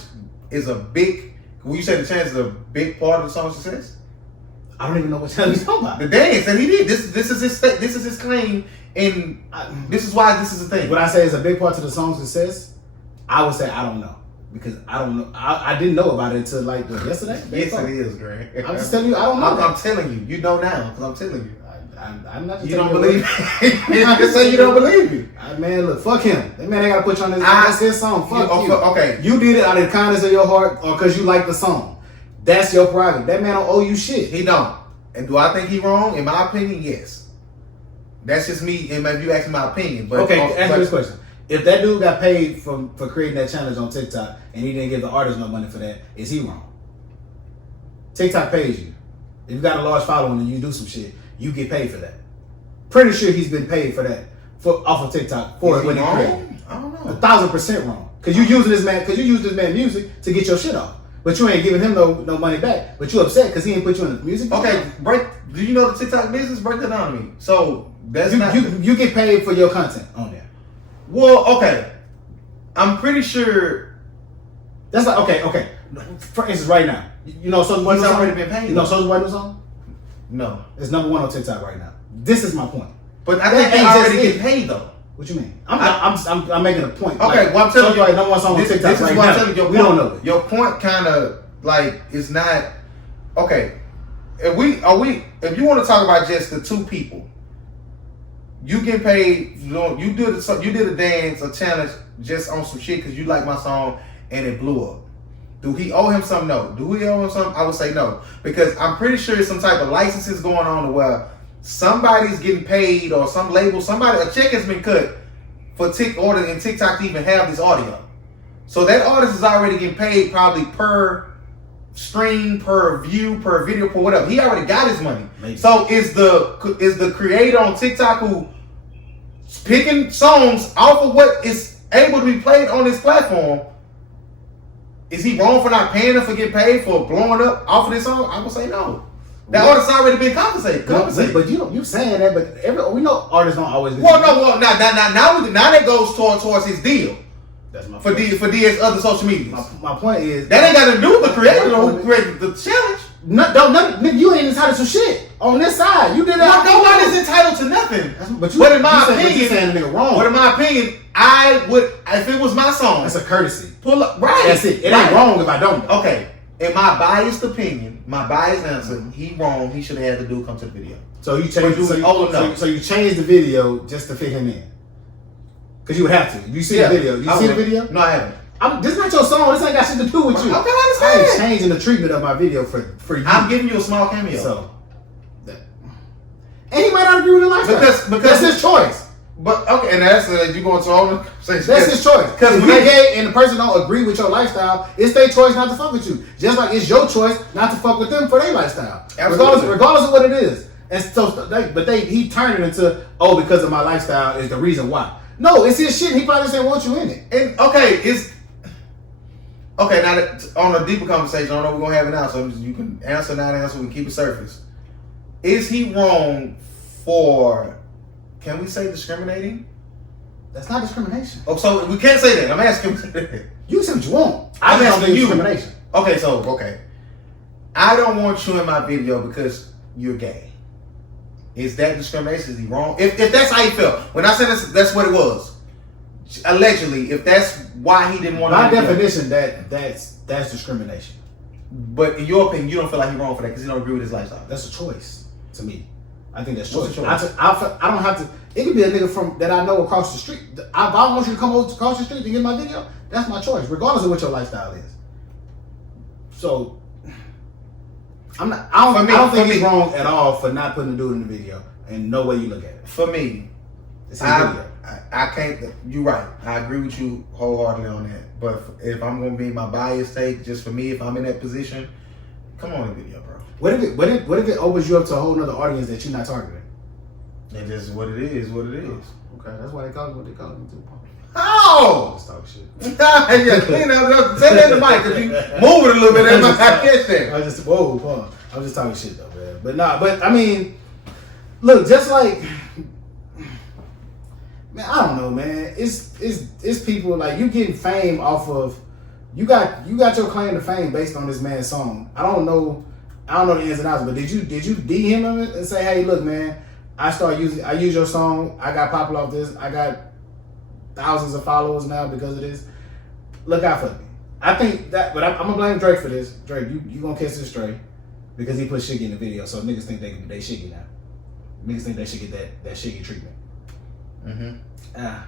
is a big. When you say the challenge is a big part of the song's success, I don't even know what challenge you're talking about. The dance that he did. This is his claim, and this is why this is the thing. When I say it's a big part of the song's success, I would say I don't know because I don't know. I didn't know about it until like yesterday. Yes, it is, Greg. I'm just telling you, I don't know. I'm telling you, you know now because I'm telling you. I'm not. Just you don't believe me. Just say you don't believe me. Man, look, fuck him. That man ain't gotta put you on his. That's his song. Fuck you. Okay, you did it out of the kindness of your heart or because you like the song. That's your prerogative. That man don't owe you shit. He don't. And do I think he wrong? In my opinion, yes. That's just me. And maybe you asking my opinion, but okay. Answer this question: if that dude got paid for creating that challenge on TikTok and he didn't give the artist no money for that, is he wrong? TikTok pays you. If you got a large following and you do some shit, you get paid for that. Pretty sure he's been paid for that off of TikTok for it when he created. I don't know. 1,000% wrong. Because you using this man music to get your shit off. But you ain't giving him no money back. But you upset because he ain't put you in the music. Okay, do you know the TikTok business? Break that down to me. So that's you get paid for your content on there. Well, okay. I'm pretty sure that's like okay. For instance, right now, you know Soulja Boy he's already been paid. You know Soulja Boy new song? No. It's number 1 on TikTok right now. This is my point. But I think they already get paid though. What you mean? I'm making a point. Okay, like, well I'm telling you, like number 1 song on TikTok this is right what now. I'm telling you. We don't know it. Your point kind of like is not okay. If you want to talk about just the two people, you get paid. You did a dance, a challenge just on some shit because you like my song and it blew up. Do he owe him something? No. Do we owe him something? I would say no. Because I'm pretty sure some type of licenses going on where somebody's getting paid or some label, a check has been cut for TikTok to even have this audio. So that artist is already getting paid probably per stream, per view, per video, per whatever. He already got his money. Maybe. So is the creator on TikTok who picking songs off of what is able to be played on this platform, is he wrong for not paying him for getting paid for blowing up off of this song? I would say no. That artist's already been compensated. But you saying that, but we know artists don't always. Now that goes towards his deal. That's my point. For Diaz's other social medias. My point is that ain't got to do with the creator who created the challenge. Nigga, you ain't entitled to shit on this side. You did that. Nobody's entitled to nothing. But in my opinion, saying the nigga wrong. But in my opinion, I would, if it was my song, that's a courtesy. Pull up, right? That's it. It ain't wrong if I don't. Okay. In my biased opinion, my biased answer, he wrong. He should have had the dude come to the video. So you changed. So you changed the video just to fit him in. Because you would have to. You see the video? You see the video? No, I haven't. This not your song. This ain't got shit to do with you. Okay, I ain't changing the treatment of my video for you. I'm giving you a small cameo. So, and he might not agree with the lifestyle. Because that's his choice. But okay, and that's you going to all the conversations. That's his choice. Because if you're gay and the person don't agree with your lifestyle, it's their choice not to fuck with you. Just like it's your choice not to fuck with them for their lifestyle. Regardless of what it is. And so, he turned it into, because of my lifestyle is the reason why. No, it's his shit. He probably just didn't want you in it. And now that, on a deeper conversation, I don't know what we're gonna have it now, so you can answer, not answer. We can keep it surface. Is he wrong for? Can we say discriminating? That's not discrimination. Oh, so we can't say that. I'm asking. You say what you want. I'm asking you. Discrimination. Okay. I don't want you in my video because you're gay. Is that discrimination? Is he wrong? If that's how he felt. When I said this, that's what it was. Allegedly, if that's why he didn't want to. By definition, that's discrimination. But in your opinion, you don't feel like he's wrong for that because you don't agree with his lifestyle. That's a choice to me. I think that's choice. I don't have to. It could be a nigga that I know across the street. If I want you to come over across the street to get my video, that's my choice, regardless of what your lifestyle is. So I don't think he's wrong at all for not putting the dude in the video, and no way you look at it. For me, it's I can't. You're right. I agree with you wholeheartedly on that. But if I'm gonna be my biased take, just for me, if I'm in that position, come on the video, bro. What if it opens you up to a whole nother audience that you're not targeting? And just what it is, what it is. Okay, that's why they call it what they call it too. Oh! Let's talk shit. Yeah, clean up. Say that in the mic because you move it a little bit. I catch that. I was just talking shit though, man. But I mean, look, just like, man, I don't know, man. It's people like you getting fame off of. You got your claim to fame based on this man's song. I don't know the ins and outs, but did you DM him and say, hey, look, man, I use your song. I got popular off this. I got thousands of followers now because of this. Look out for me. I think that, but I'm gonna blame Drake for this. Drake, you gonna catch this straight because he put Shiggy in the video, so niggas think they Shiggy now. Niggas think they should get that Shiggy treatment. Nah.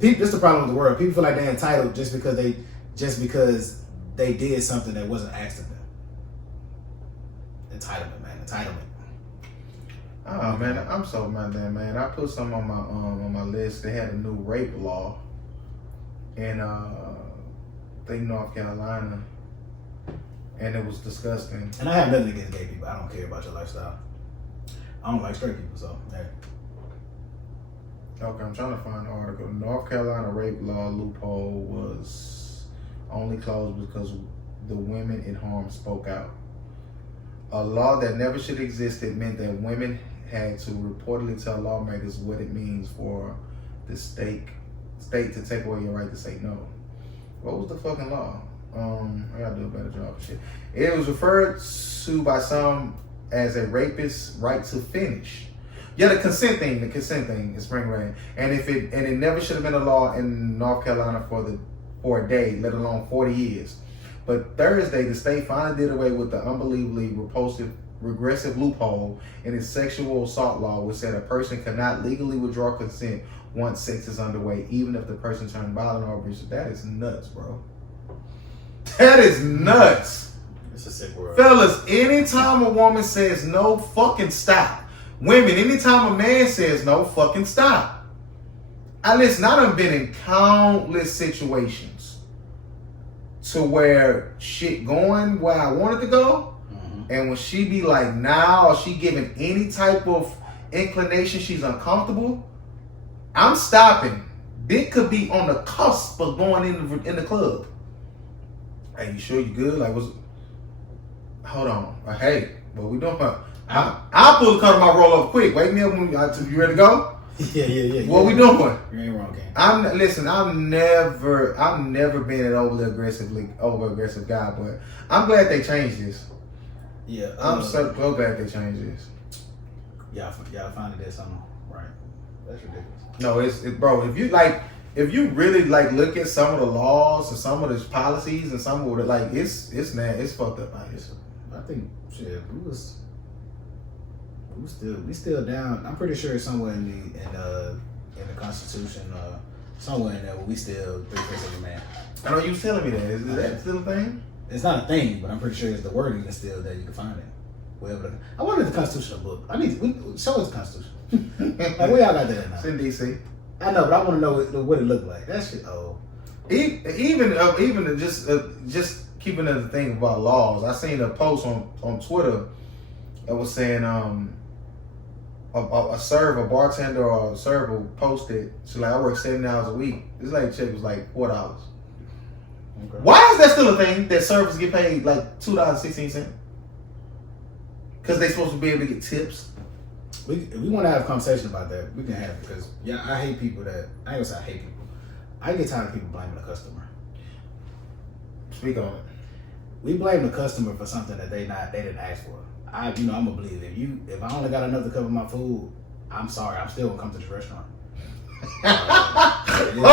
This is the problem with the world. People feel like they're entitled just because they did something that wasn't asked of them. Entitlement, man. Entitlement. Oh man, I'm so mad, man. I put some on my list. They had a new rape law in North Carolina, and it was disgusting. And I have nothing against gay people. I don't care about your lifestyle. I don't like straight people, so hey. Okay, I'm trying to find an article. North Carolina rape law loophole was only closed because the women it harmed spoke out. A law that never should have existed meant that women had to reportedly tell lawmakers what it means for the state to take away your right to say no. What was the fucking law? I gotta do a better job of shit. It was referred to by some as a rapist's right to finish. Yeah, the consent thing is spring rain. And it never should have been a law in North Carolina for a day, let alone 40 years. But Thursday, the state finally did away with the unbelievably regressive loophole in its sexual assault law, which said a person cannot legally withdraw consent once sex is underway, even if the person turned violent or abusive. That is nuts, bro. That is nuts. It's a sick world. Fellas, anytime a woman says no, fucking stop. Women, anytime a man says no, fucking stop. I done been in countless situations to where shit going where I want it to go. Mm-hmm. And when she be like, nah, or she giving any type of inclination she's uncomfortable, I'm stopping. Dick could be on the cusp of going in the club. Hey, you sure you good? Like, hold on. Hey, what we doing? I'll pull the cut of my roll up quick. Wake me up when you ready to go? Yeah. What we doing? You ain't wrong, King. I've never been an over aggressive guy, but I'm glad they changed this. Yeah. I'm so glad they changed this. Y'all finding that something right? That's ridiculous. No, it's bro. If you really like look at some of the laws and some of the policies and some of it, like it's fucked up out here. I think shit, we still down. I'm pretty sure it's somewhere in the Constitution, somewhere in there where we still 3/5 of a man. I know you was telling me that. Is that still a thing? It's not a thing, but I'm pretty sure it's the wording is still there. You can find it. Wherever. I wanted the constitutional book. Show us the Constitution. Like where y'all got that at now? It's in DC. I know, but I want to know what it looked like. That shit. Oh. Even just keeping the thing about laws. I seen a post on Twitter that was saying a bartender or a server posted, she's like, I work 7 hours a week. This lady check was like $4. Okay. Why is that still a thing that servers get paid like $2.16? Because they supposed to be able to get tips. If we want to have a conversation about that, we can have it, because I hate people that, I ain't gonna say I hate people. I get tired of people blaming the customer. Speak on it. We blame the customer for something that they didn't ask for. I'm gonna believe if I only got enough to cover my food, I'm sorry, I'm still gonna come to this restaurant. Hold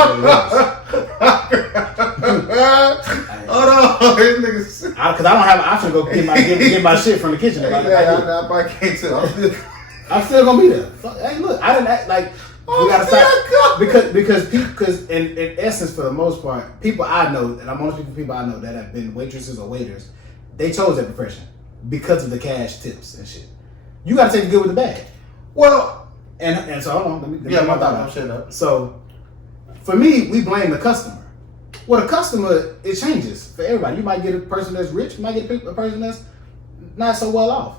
on, because I don't have an option to go get my shit from the kitchen. I can't tell. I'm still gonna be there. Hey, look, I didn't act like we gotta stop because in essence, for the most part, people I know, and I'm only people I know that have been waitresses or waiters, they chose that profession because of the cash tips and shit. You gotta take the good with the bad. Well, and so hold on, let me my thought. I'm shut up. So for me, we blame the customer. Well, the customer, it changes for everybody. You might get a person that's rich, you might get a person that's not so well off.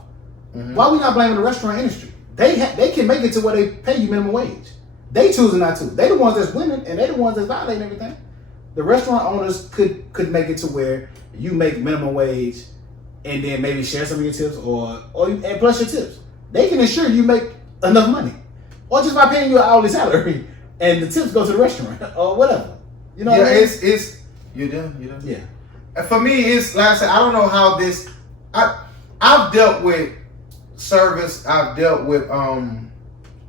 Mm-hmm. Why are we not blaming the restaurant industry? They can make it to where they pay you minimum wage. They choosing not to. They the ones that's winning, and they the ones that's violating everything. The restaurant owners could make it to where you make minimum wage, and then maybe share some of your tips, and plus your tips. They can ensure you make enough money, or just by paying you an hourly salary, and the tips go to the restaurant or whatever. You know? Yeah, what I mean? it's you done. Yeah. For me, it's like I said. I don't know how this. I've dealt with service. I've dealt with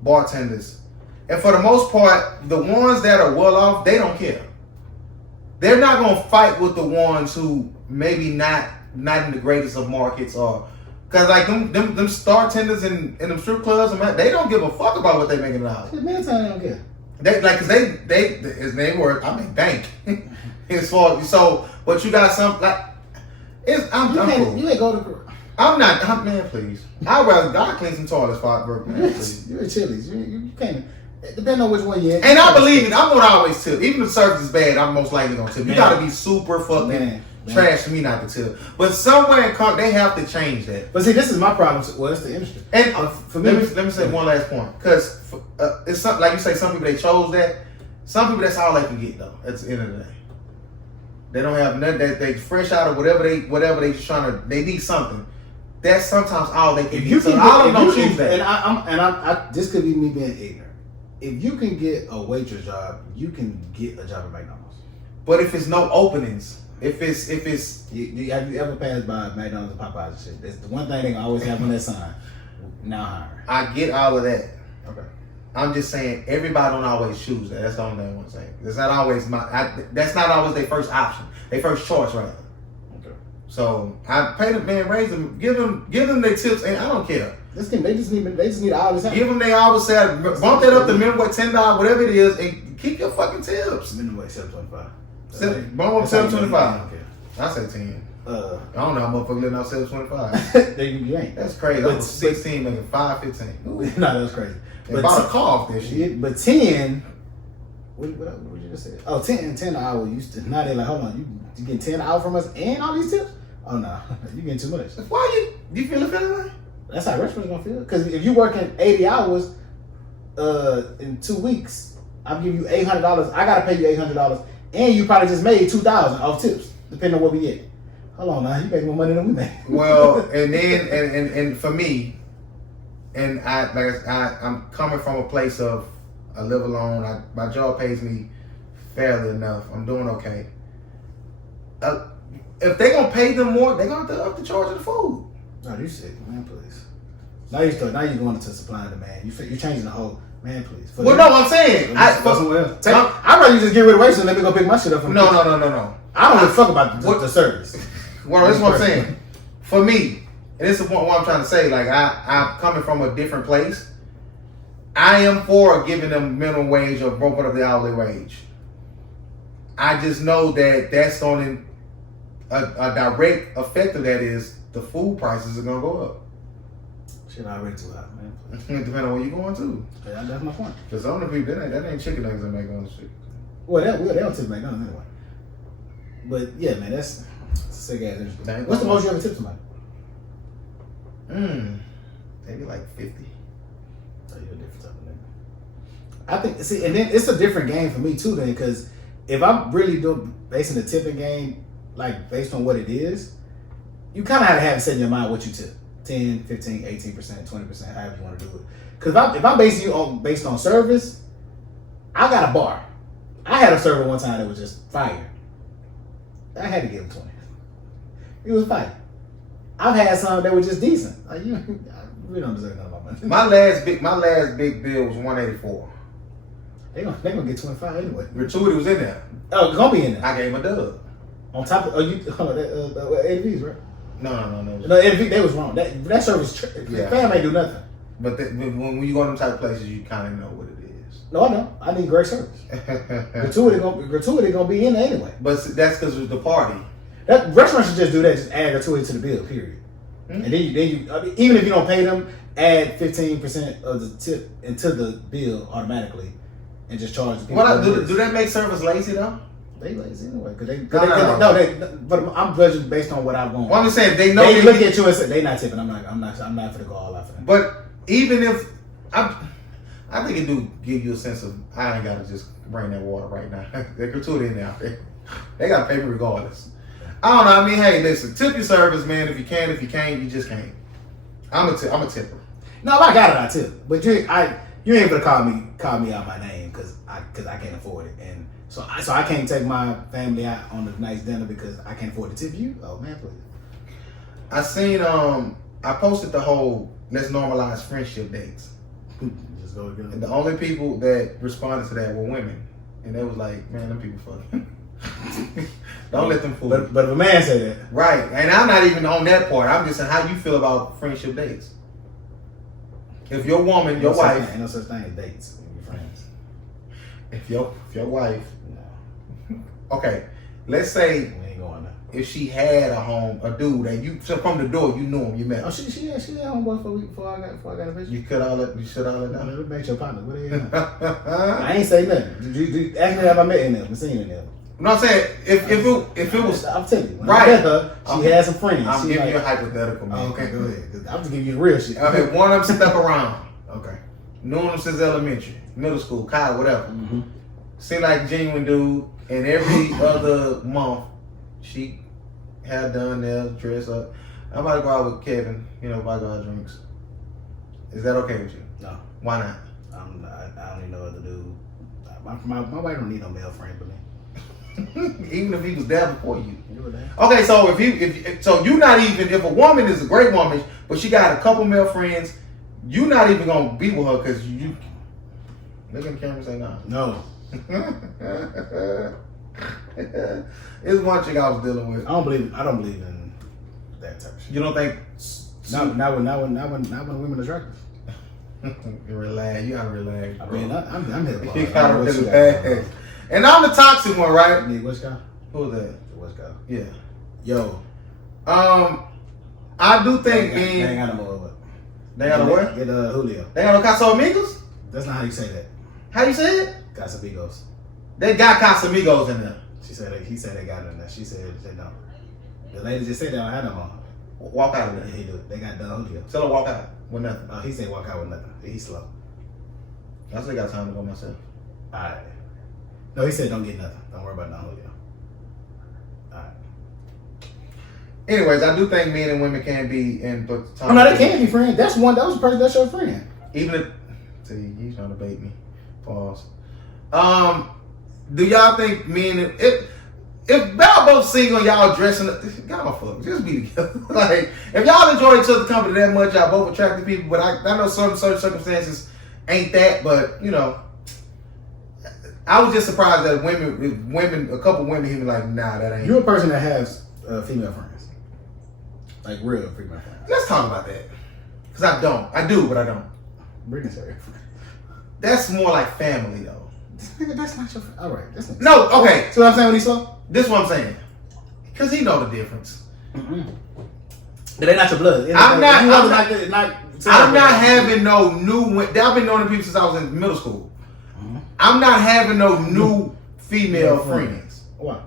bartenders, and for the most part, the ones that are well off, they don't care. They're not gonna fight with the ones who maybe not in the greatest of markets, or because like them star tenders in them strip clubs, they don't give a fuck about what they making an hour. Man, they don't care. They like, cause they his name work. I mean, bank. It's for so, but you got some like. You ain't go to. I'm not. Man, please. I'd rather God clean some toilets for work, man. Please. You're a Chili's. You can't. Depending on which one you And I believe it. I'm gonna always tip. Even if the service is bad, I'm most likely gonna tip. You gotta be super fucking trash for me not to tip. But somewhere in they have to change that. But see, this is my problem. Well, it's the industry. And for me, let me say one last point, because it's something like you say. Some people they chose that. Some people that's all they can get though. At the end of the day, they don't have nothing. They fresh out of whatever they just trying to. They need something. That's sometimes all they can get. So all of them don't choose that. And I this could be me being ignorant. If you can get a waitress job, you can get a job at McDonald's. But if it's no openings, if it's have you ever passed by McDonald's and Popeyes and shit? That's the one thing they always have on that sign. Now hiring. I get all of that. Okay. I'm just saying everybody don't always choose that. That's the only thing I want to say. That's not always that's not always their first option. Their first choice, rather. Okay. So I pay them, man, raise them, give them their tips, and I don't care. They just need hours. Give them their hours salary. Bump that up to minimum wage $10, whatever it is, and keep your fucking tips. Minimum wage $7.25. Bump up $7.25. I say 10. I don't know how motherfucker living out 725. you ain't. That's crazy. But I was 16 making 515. No, that's crazy. But bought a car off this shit. But 10. What you just say? Oh, 10 an hour used to. Now they're like, hold on, you getting 10 an hour from us and all these tips? Oh no, you getting too much. Why you feel like? That's how restaurants gonna feel. Because if you working 80 hours in 2 weeks, I'm giving you $800. I gotta pay you $800, and you probably just made $2,000 off tips, depending on what we get. Hold on now, you make more money than we make. Well, and then and for me, and I'm coming from a place of I live alone. My job pays me fairly enough. I'm doing okay. If they gonna pay them more, they gonna have to up the charge of the food. No, you sick, man, please. Now you're going into supply and demand. You're changing the whole, man, please. Well, no, I'm saying I'd rather you just get rid of waste and let me go pick my shit up from No. I don't give a fuck about the service. Well, that's what I'm saying. For me, and this is what I'm trying to say. Like I'm coming from a different place. I am for giving them minimum wage or bumping up the hourly wage. I just know that that's going to a direct effect of that is the food prices are going to go up. Shit already too high, man. Depending on where you're going to. Yeah, that's my point. Because some of the people, that ain't chicken nuggets that make on the shit. Well, they don't tip McDonald's anyway. But yeah, man, that's a sick ass industry. What's the most you ever tip somebody? Maybe like 50. Oh, you're a different type of nigga. I think, see, and then it's a different game for me too, then, because if I'm really basing the tipping game, like based on what it is, you kind of have to have it set in your mind what you tip. 10, 15, 18%, 20%, however you want to do it. Because if I'm basing you based on service, I got a bar. I had a server one time that was just fire. I had to give him 20. It was fire. I've had some that were just decent. Like, we don't deserve none of my money. My last big bill was $184. They gonna get 25 anyway. Gratuity was in there. Oh, it's gonna be in there. I gave him a dub. On top of ADVs, right? No. No, ADV, they was wrong. That service, fam ain't do nothing. But when you go to them type of places, you kind of know what it is. No, I know. I need great service. gratuity gonna be in there anyway. But that's because it's the party. That restaurant should just do that. Just add gratuity to the bill. Period. Mm-hmm. And then you I mean, even if you don't pay them, add 15% of the tip into the bill automatically, and just charge the people. Do that make service lazy though? They lazy anyway. But I'm judging based on what I've gone. Well, I'm just saying they look at you and say they not tipping. I'm not gonna go all out for them. But even if I think it do give you a sense of I ain't gotta just bring that water right now. The gratuity in there. They gotta pay me regardless. I don't know. I mean, hey, listen, tip your service, man. If you can, if you can't, you just can't. I'm a tipper. No, if I got it, I tip. But you ain't gonna call me out my name because I can't afford it, and so I can't take my family out on a nice dinner because I can't afford to tip you. Oh man, please. I seen I posted the whole let's normalize friendship dates. Just go together. And the only people that responded to that were women, and they was like, man, them people fucking. Don't let them fool you. But if a man say that. Right. And I'm not even on that part. I'm just saying how you feel about friendship dates. If your woman, your wife. Ain't no such thing as dates when you're friends. If your wife. No. Okay. Let's say. We ain't going there. If she had a dude that so from the door you knew him, you met him. Oh, she had homeboy for a week before I got a picture. You shut all that down. Let me make your partner. What are you I ain't say nothing. You ask me have I met in there, seen in there. No, I'm saying if it was, I'm telling you, when right. I met her, she had some friends. I'm giving you a hypothetical, man. Okay, go ahead. I'm just giving you the real shit. Okay, one of them stuck around. Okay, known him since elementary, middle school, college, whatever. Mm-hmm. Seemed like a genuine dude, and every other month she had done nails, dress up. I'm about to go out with Kevin. About to go out drinks. Is that okay with you? No. Why not? I don't need no other dude. My wife don't need no male friend but me. Even if he was there before you. Okay, so if you not even if a woman is a great woman, but she got a couple male friends, you not even gonna be with her because you look in the camera and say no. No. It's one chick I was dealing with. I don't believe in that type of shit. You don't think? Not when women are attractive. Relax. You gotta relax. I mean, I'm here. You gotta relax. And I'm the toxic one, right? You need West Coast? Who's that? The West Coast. Yeah. Yo. I do think they ain't got no more. They got a what? Get Julio. They got no Casamigos? That's not how you say that. How you say it? Casamigos. They got Casamigos in there. He said they got it in there. She said they don't. The lady just said they don't have no more. Walk out of there. Yeah, he do. They got Julio. Tell her walk out with nothing. He said walk out with nothing. He's slow. I still got time to go myself. Alright. No, he said don't get nothing. Don't worry about no Julio. Alright. Anyways, I do think men and women can be in. Oh no, they can be friends. That was a person that's your friend. Even if, see, he's trying to bait me. Pause. Do y'all think men and if y'all both single, y'all dressing up, y'all fuck, just be together. Like if y'all enjoy each other's company that much, y'all both attractive people. But I know certain circumstances ain't that. But you know, I was just surprised that a couple women, he was like, nah, that ain't. You're a person that has female friends, like real female friends. Let's talk about that. Cause I do, but I don't. Brittany's her friend. That's more like family though. That's not your friend. All right. That's not No, okay. So what I'm saying when he's slow? This is what I'm saying. Cause he know the difference. They're not your blood. I'm not having having no new. I've been knowing the people since I was in middle school. I'm not having no new female friends. Why?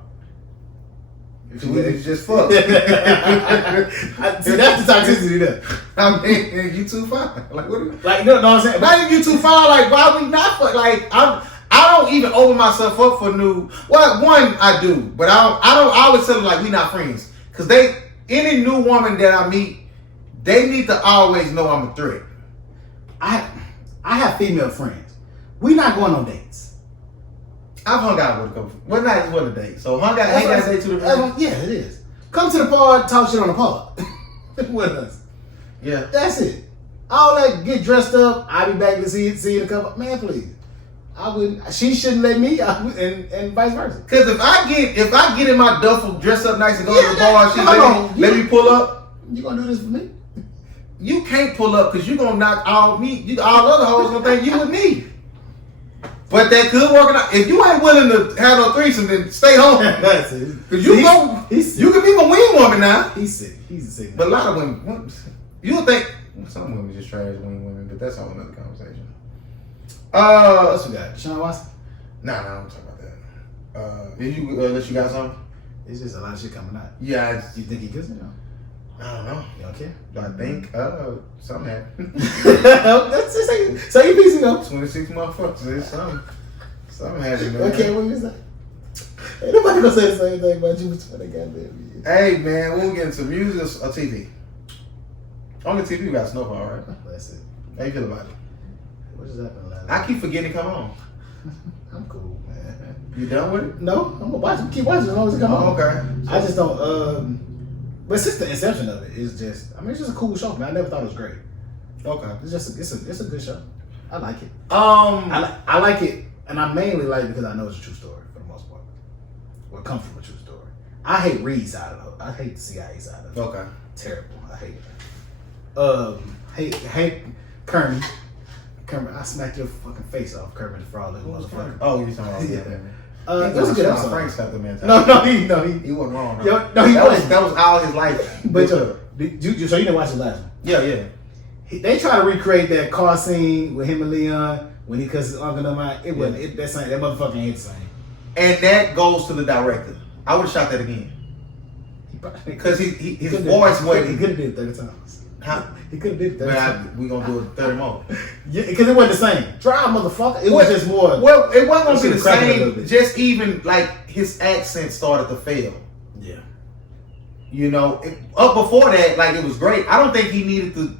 It's just fuck. See, that's the toxicity there. I mean, you too fine. Like what? Like, you know what I'm saying? Not even you too fine. Like why we not fuck? Like I don't even open myself up for new. Well, one I do, but I always tell them like we not friends because any new woman that I meet, they need to always know I'm a threat. I have female friends. We not going on dates. I've hung out with a couple. What night is what a date? So hang out date to the friends? Yeah, it is. Come to the pod, talk shit on the pod with us. Yeah, that's it. All that get dressed up. I'll be back to see you in a couple. Man, please. I wouldn't. She shouldn't let me. And vice versa. Because if I get in my duffel, dress up nice and go to the bar, she let me pull up. You gonna do this for me? You can't pull up because you gonna knock all me. All other hoes gonna think you with me. But that could work out. If you ain't willing to have no threesome, then stay home. That's it. Because you can be my wing woman now. He's sick. He's a sick. But a lot of women, you would think some women just trash wing women, but that's a whole another conversation. What else we got? Sean Watson? Nah, I'm talking about that. Did you unless you got something? It's just a lot of shit coming out. Yeah, you think he good? I don't know. You don't care? I think something happened. That's just so you busy though. 26 motherfuckers. It's something happened. Man. Okay, what is that? Ain't nobody gonna say the same thing about you for the goddamn years. Hey man, we'll get into music or TV. Only TV we got Snowfall, right? That's it. How you feel about it? What is that? I keep forgetting to come on. I'm cool, man. You done with it? No, I'm gonna watch it. Keep watching as long as it come on. Okay. I just don't. But since the inception of it, it's just. I mean, it's just a cool show, man. I never thought it was great. Okay. It's just. It's a good show. I like it. I like it, and I mainly like it because I know it's a true story for the most part. Well, it comes from a true story. I hate Reed's side of it. I hate the CIA side of it. Okay. Terrible. I hate it. Hate Kermit. Kermit, I smacked your fucking face off, Kermit the Frog, little motherfucker. Oh, you're talking about it was a good episode. Frank's got the mentality. No, he wasn't wrong. That was all his life. But so you didn't watch the last one? Yeah. They try to recreate that car scene with him and Leon when he cussed his uncle them out. It wasn't. That motherfucker ain't the same. And that goes to the director. I would have shot that again. Because his voice wasn't. He could have did it 30 times. Huh? He could have did it 30 times. We gonna do it 30 more. Yeah, because it wasn't the same. Drive, motherfucker. It was just more. Well, it wasn't gonna be the same. Just even like his accent started to fail. Yeah. You know, up before that, like it was great. I don't think he needed to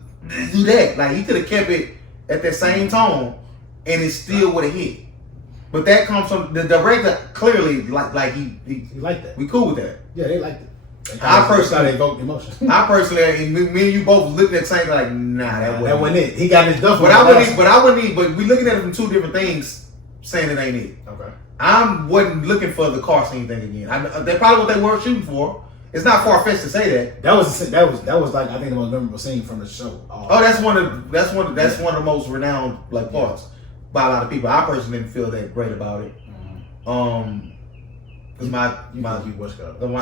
do that. Like he could have kept it at that same tone, and it still would have hit. But that comes from the director. Clearly, like he liked that. We cool with that. Yeah, they liked it. I personally evoked emotion. I personally, me and you both looking at the same like, nah, that wasn't it. He got his duffel. But we looking at it from two different things, saying it ain't it. Okay. I wasn't looking for the car scene thing again. That's probably what they were shooting for. It's not far fetched to say that. That was like I think the most memorable scene from the show. That's one of the most renowned like parts by a lot of people. I personally didn't feel that great about it. Because my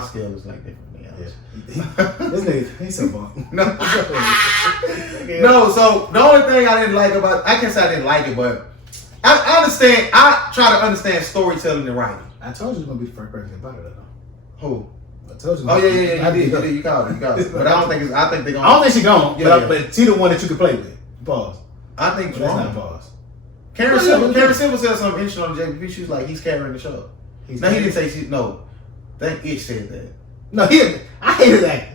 scale is like different. Yeah. This nigga, he's so bunk. No. No, so the only thing I didn't like about, I can't say I didn't like it, but I understand, I try to understand storytelling and writing. I told you you're going to be the first person to get better though. Who? I told you. Oh, yeah, you did. You called it. But I don't think I think they're going to. I don't think she's gone, Yeah, but she the one that you can play with. Pause. I think That's not pause. Karen Silver said something interesting on the JPP. She was like, he's carrying the show. He didn't say she, no. I think it said that. No, I hated that.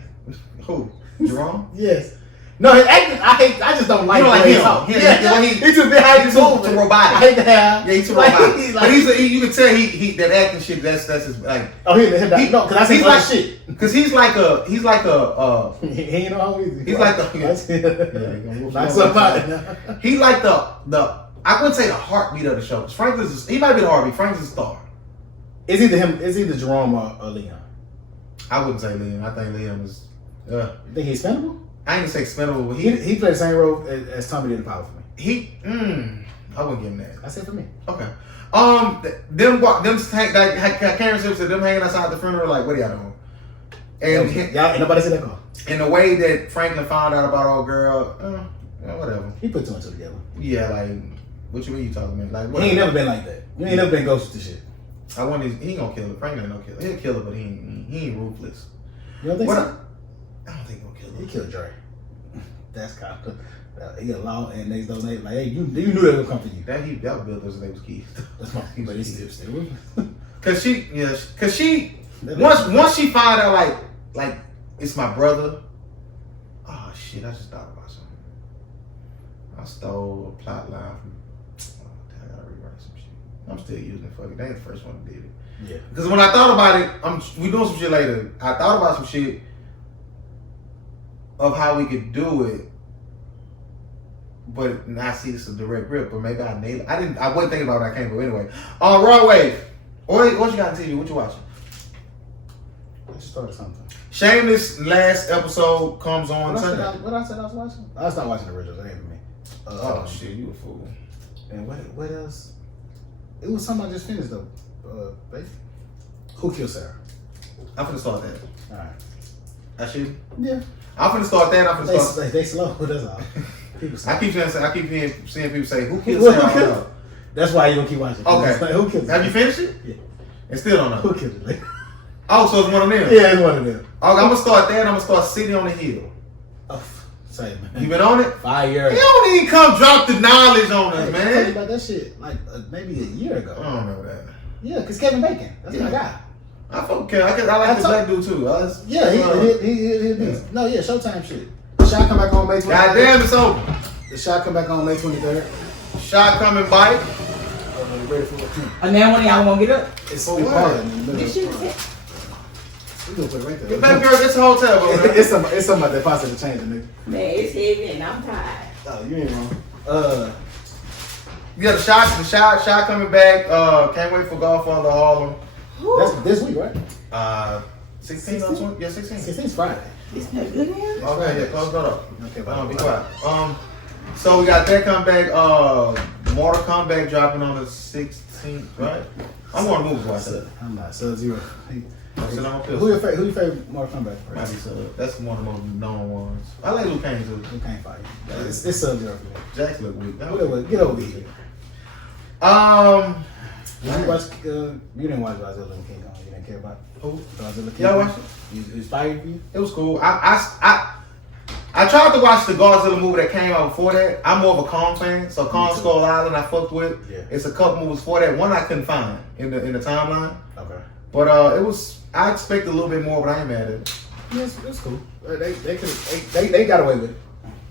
Who? Jerome? Yes. No, his acting, I just don't like you don't like him. He's too big. He's too robotic. I hate the hair. Yeah, he's too robotic. But you can tell he that acting shit. That's his like. Oh, no, because I see like shit. Because he's like a he ain't know how easy. He's like he's like the I wouldn't say the heartbeat of the show. He might be the heartbeat. Frank's a star. It's either Jerome or Leon. I wouldn't say Liam. I think Liam is. You think he's expendable? I ain't gonna say expendable, but he played the same role as Tommy did in Power for me. I wouldn't give him that. I said for me. Okay. Karen Silver said them hanging outside the funeral, like, what are y'all doing? And ain't nobody said that call. In the way that Franklin found out about old girl, whatever. He put two and two together. Yeah, like, what you mean you talking about? Like, he ain't never been like that. You ain't never been ghost to shit. He ain't gonna kill her. Franklin ain't gonna kill her. He'll kill her, but he ain't ruthless. You don't think so? I don't think he'll kill her. He killed Dre. That's kind of he a law and next door neighbor like, hey, you knew that would come for you. That was built his name was Keith. That's my but he's still Cause she once she found out like it's my brother. Oh shit! I just thought about something. I stole a plot line from. I gotta rewrite some shit. I'm still using it. Fuck it. They ain't the first one that did it. Yeah. Because when I thought about it, we doing some shit later. I thought about some shit of how we could do it, but I see this as a direct rip. But maybe I nailed it. I wasn't thinking about it when I came, but anyway. Raw Wave. What you got on TV? What you watching? I just started something. Shameless last episode comes on Sunday. What I said I was watching? I started watching the originals. That ain't for me. Oh shit, you a fool. And what else? It was something I just finished though. Baby. Who Killed Sarah? I'm finna start that. Alright. I should? Yeah. I'm finna start that. They slow. That's all. I keep seeing people say, "Who killed Sarah?" That's why you don't keep watching. Okay. Like, who killed it? Have you finished it? Yeah. And still don't know. Who killed it? Oh, so it's one of them. Yeah, it's one of them. Okay, I'm gonna start that. I'm gonna start City on the Hill. Oh, same man. You been on it? 5 years. You don't even come drop the knowledge on us, I man. told you about that shit like maybe a year ago. I don't know that. Yeah, because Kevin Bacon. That's my guy. I fuck Kevin. I like the black dude too. Yeah, he beats. No, yeah, Showtime shit. The shot come back on May 23rd. Goddamn, it's over. The shot come back on May 23rd. Shot coming bite. Ready for it too. And now when y'all won't get up? It's so hard. This shit. We gonna put it right there. Get back, girl. It's a hotel, bro. It's something about that possible change, nigga. Man, it's heavy and I'm tired. Oh, you ain't wrong. Yeah, the shot coming back. Can't wait for Golf on the Harlem. That's this week, right? 16 or 20? Yeah, 16. 16's Friday. It's not good now. Okay, yeah, close that up. Okay, Be quiet. So we got that come back. Mortal Kombat dropping on the 16th, right? I'm going to move watch that. I'm not. Sub-Zero. Who your favorite Mortal Kombat? Might be Sub. That's one of the most known ones. I like Liu Kang too. Liu Kang fight. It's Sub-Zero for me. Jax look weak. Get over here. You didn't watch Godzilla and King Kong. You didn't care about who? Godzilla King Kong. Yeah, I watched it. It inspired you? It was cool. I tried to watch the Godzilla movie that came out before that. I'm more of a Kong fan, so Kong Skull Island I fucked with. Yeah. It's a couple movies before that. One I couldn't find in the timeline. Okay. But it was. I expected a little bit more, but I ain't mad at it. Yes, it's cool. They got away with it.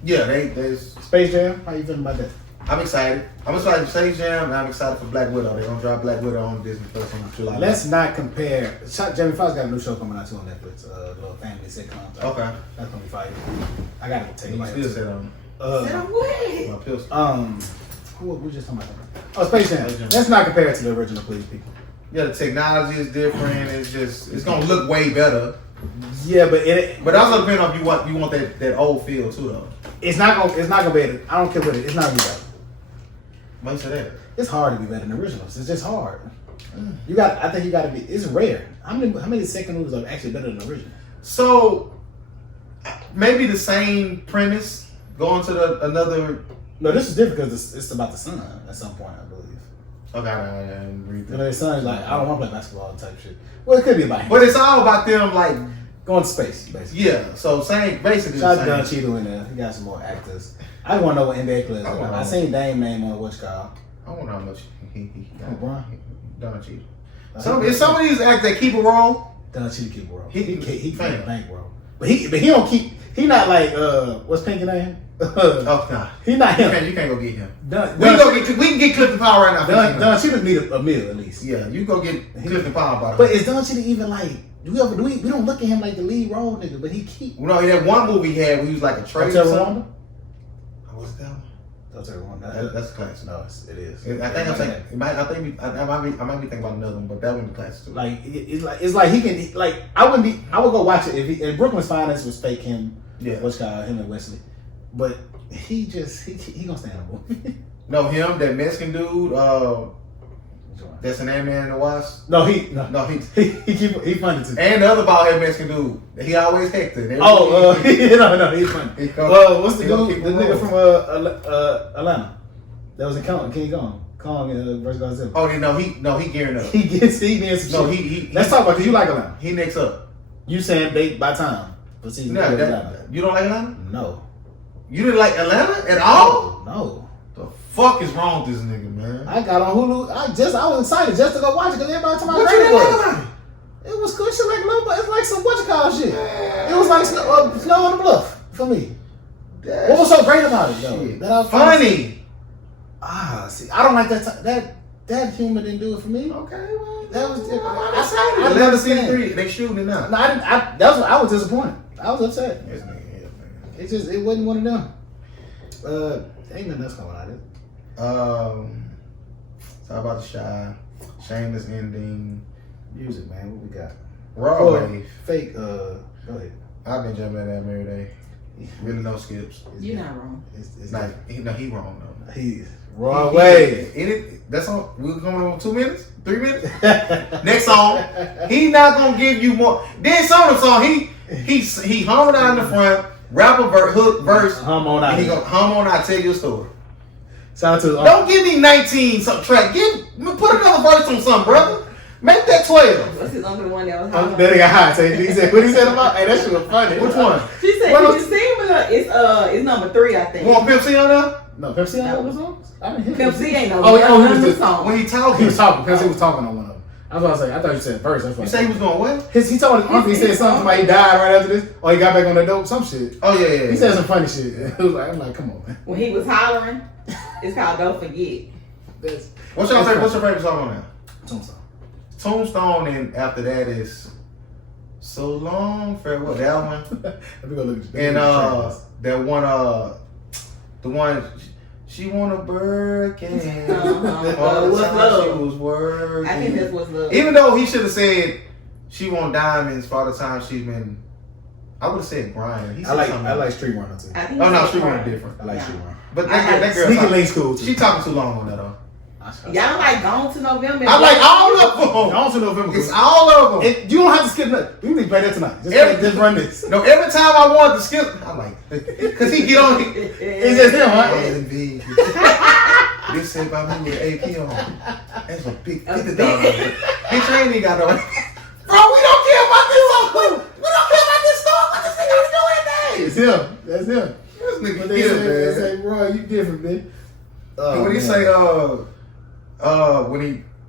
Yeah, they Space Jam. How you feeling about that? I'm excited. I'm excited for Space Jam, and I'm excited for Black Widow. They're gonna drop Black Widow on Disney Plus on July. Let's not compare. Jamie Foxx got a new show coming out too on Netflix. Little family sitcom. Okay. That's gonna be fire. I gotta take it. You still said on. Sit on what? My pistol. What we just talking about? Oh, Space Jam. Let's not compare it to the original, please, people. Yeah, the technology is different. It's gonna look way better. Yeah, but also depending on if you want that old feel too though. It's not gonna be better. I don't care what it is. It's not gonna be better. Why you say that? It's hard to be better than the originals. It's just hard. I think you gotta be. It's rare. How many second movies are actually better than the original? So maybe the same premise going to another. No, this is different because it's about the son at some point, I believe. Okay, I didn't read You know, that. his son's like, I don't want to play basketball type shit. Well, it could be about him. But it's all about them, like Going to space, basically. yeah. So same, basically. Shout The out to Don same. Cheadle in there. He got some more actors. I want to know what NBA players I are. wanna I know. seen Dame name on what's called. I wonder how much he LeBron? Don't cheat. Uh, Some of these acts that keep it roll. Don Cheadle keep it roll. He- He fam. keep bank roll. But he don't keep. He not like what's Pinky name? Oh nah. He not him. You can't go get him. Don, We can get Clifton Powell right now. Don Cheadle need a meal at least. Yeah, you go get Clifton Powell about it. But is Don Cheadle even like? We don't look at him like the lead role nigga, but he keep. No, that one movie he had where he was like a traitor. Hotel or something. Rwanda? Oh, what's that one? Hotel Rwanda. That's a classic. No, it is. I think I'm saying. I might be thinking about another one, but that one's a classic too. Like it's like he can like I would go watch it if Brooklyn's Finest was fake him. Yeah. What's called him and Wesley, but he gonna stand up. No, him, that Mexican dude. That's an Ant-Man and the Wasp. No, He he funny too. and the other bald head Mexican dude. He always hectic. No, he's funny. He gonna- What's the he gonna dude? keep The him nigga rolling. from Atlanta that was in King Kong versus Godzilla. Oh, he gearing up. He did some No, shit. he. Let's talk about because you like Atlanta. He next up. You saying date by time for season No, 3 of that, Atlanta? you don't like Atlanta? No. You didn't like Atlanta at all? No. The fuck is wrong with this nigga, man? I got on Hulu. I was excited just to go watch it because everybody told me What how you great it didn't was. like about it? It was good shit like low, but it's like some shit. It was like snow on the bluff for me. That What was so great about it though? shit That I was funny. See, I don't like that humor didn't do it for me. Okay, well, That was different. I I Atlanta season understand. 3. They shooting it now. No, I was disappointed. I was upset. This nigga here, man. It wasn't one of them. Ain't nothing else coming out of it. Talk about the Shy. Shameless ending. Music, man. What we got? Raw Wave. Fake. Go ahead. I've been jumping at that every day. Really no skips. You're not wrong. It's Like he wrong though. He's wrong way. That's on. We're going on 2 minutes, 3 minutes. Next song, he not gonna give you more. Then some of the song, he humming out in the front, rap a hook verse. Hum on out. And he gonna hum on out, tell you a story. Shout out to Don't give me 19 some track. Put another verse on something, brother. Make that 12. What's his uncle, the one that was that hot? nigga hot. So he said what he said about. Hey, that shit was funny. Which one? She said, What "Did you see him? It's number 3, I think." You want Pimp C on there? No, Pepsi on those songs. I didn't hear Pimp C ain't no. Oh, he was none of just- the song. When he talking. He was talking. Pepsi was talking on one of them. I was about to say. I thought you said first. That's what You say he was going what? He told his uncle. He said something about he died right after this, or he got back on the dope. Some shit. Oh yeah. He said some funny shit. It was like, I'm like, come on, man. When he was hollering, it's called "Don't Forget." That's What's your favorite song on there? Tombstone. Tombstone, and after that is So Long Farewell. That one. Let me go look at And that one the one she want a Birkin. All the What's time Love? she was working. I think that's what's love. Even though he should have said she want diamonds for all the time she's been. I would have said Brian. He said something. I like Street Runner too. I think Oh no, it's Street Runner Brian. different. I like Yeah. Street Runner. But I that girl. Sneaky talking- Link's cool too. She talking too long on that though. Y'all like Gone to November? I like all of them. On to November. It's all of them. You don't have to skip nothing. You need to play that tonight. Just run this. No, every time I want to skip, I like because he get on. It's just him, huh? This say about me with AP on. That's a big $50. Bitch, I ain't even got no. Bro, we don't care about this song. We don't care about this song. But this nigga ain't doing It's him. That's him. This But nigga they here, man. say, bro, you different, man. And when he say when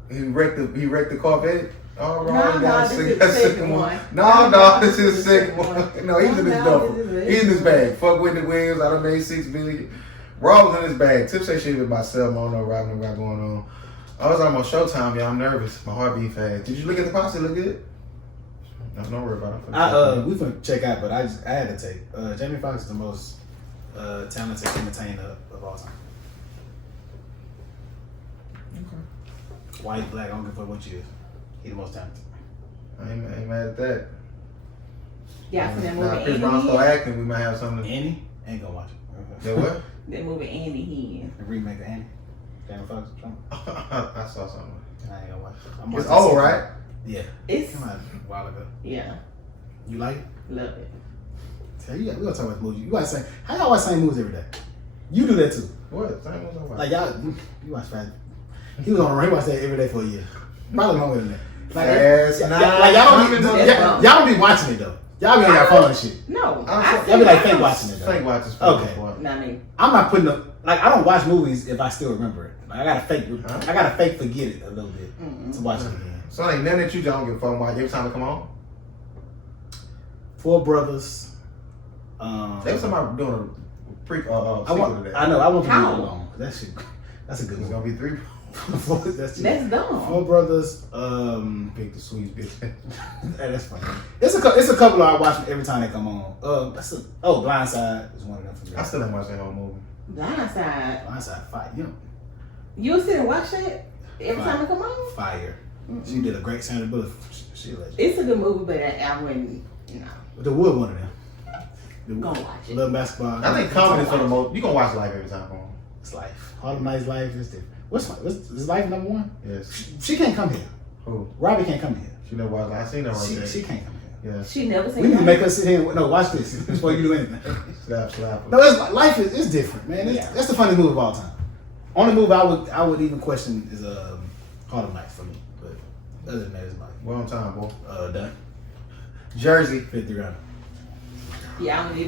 he wrecked the Corvette. Oh, wrong, No, this is the second one. No, this is the second one. No, he's in his No, duffel. this is He's in his bag. Fuck Whitney Williams. I done made $6 billion. Raw was in his bag. Tip say shit with myself. I don't know what I got going on. I was almost Showtime, y'all. I'm nervous. My heart beat fast. Did you look at the posse? Look good? No, don't worry about it. We can check out, but I had to take. Jamie Foxx is the most talented entertainer of all time. Okay. White, black, I don't give a fuck what you is. He the most talented. I ain't mad at that. Y'all seen that movie Now, Chris Brown Andy? start acting, we might have something. Annie? Ain't gonna watch it. That what? That movie Andy he The remake of Annie. Jamie Foxx. Trump. I saw something. I ain't gonna watch it. It's old, right? Yeah. It's Come on, a while ago. yeah. You like it? Love it. So we gonna talk about movies. You watch same. How y'all watch same movies every day? You do that too. What? Same ones I watch. Like y'all, you watch Fast. He was on. He watched that every day for a year. Probably longer than that. That's Like y'all don't be watching it though. Y'all be on your phone and shit. No, Y'all be like fake watching it though. Fake watches. Okay. Not me. I'm not putting up. Like I don't watch movies if I still remember it. Like I gotta fake forget it a little bit to watch it again. So ain't nothing that you don't give a fuck about every time it come on. Four Brothers. They was somebody doing a pre sequel to that. I know. I want to How? move along. That's a good It's one. gonna be 3. That's That's dumb. Four Brothers. Pick the sweet bitch. That's funny. It's a couple I watch every time they come on. Blindside is one of them for me. I still ain't watched that whole movie. Blindside. Blindside, fire. You know, You sit and watch that every time it come on? fire. She did a great Sandra Bullock. She legend. It's a good movie, but I wouldn't, you know. But the Wood one of them. Gonna watch it. Love Basketball. I think comedy for the most. You gonna watch Life every time it come on. It's Life. Harlem Nights Life is different. Is Life number one? Yes. She can't come here. Who? Robbie can't come here. She never watched. I seen her right there. She can't come here. Yes. She never seen We need to that. make her sit here. No, watch this before you do anything. Slap. No, Life is different, man. Yeah. That's the funniest movie of all time. Only movie I would even question is Harlem Nights for me. But other than that, it's Life. Well on time, boy. Done. Jersey. 50 round. Yeah, I don't need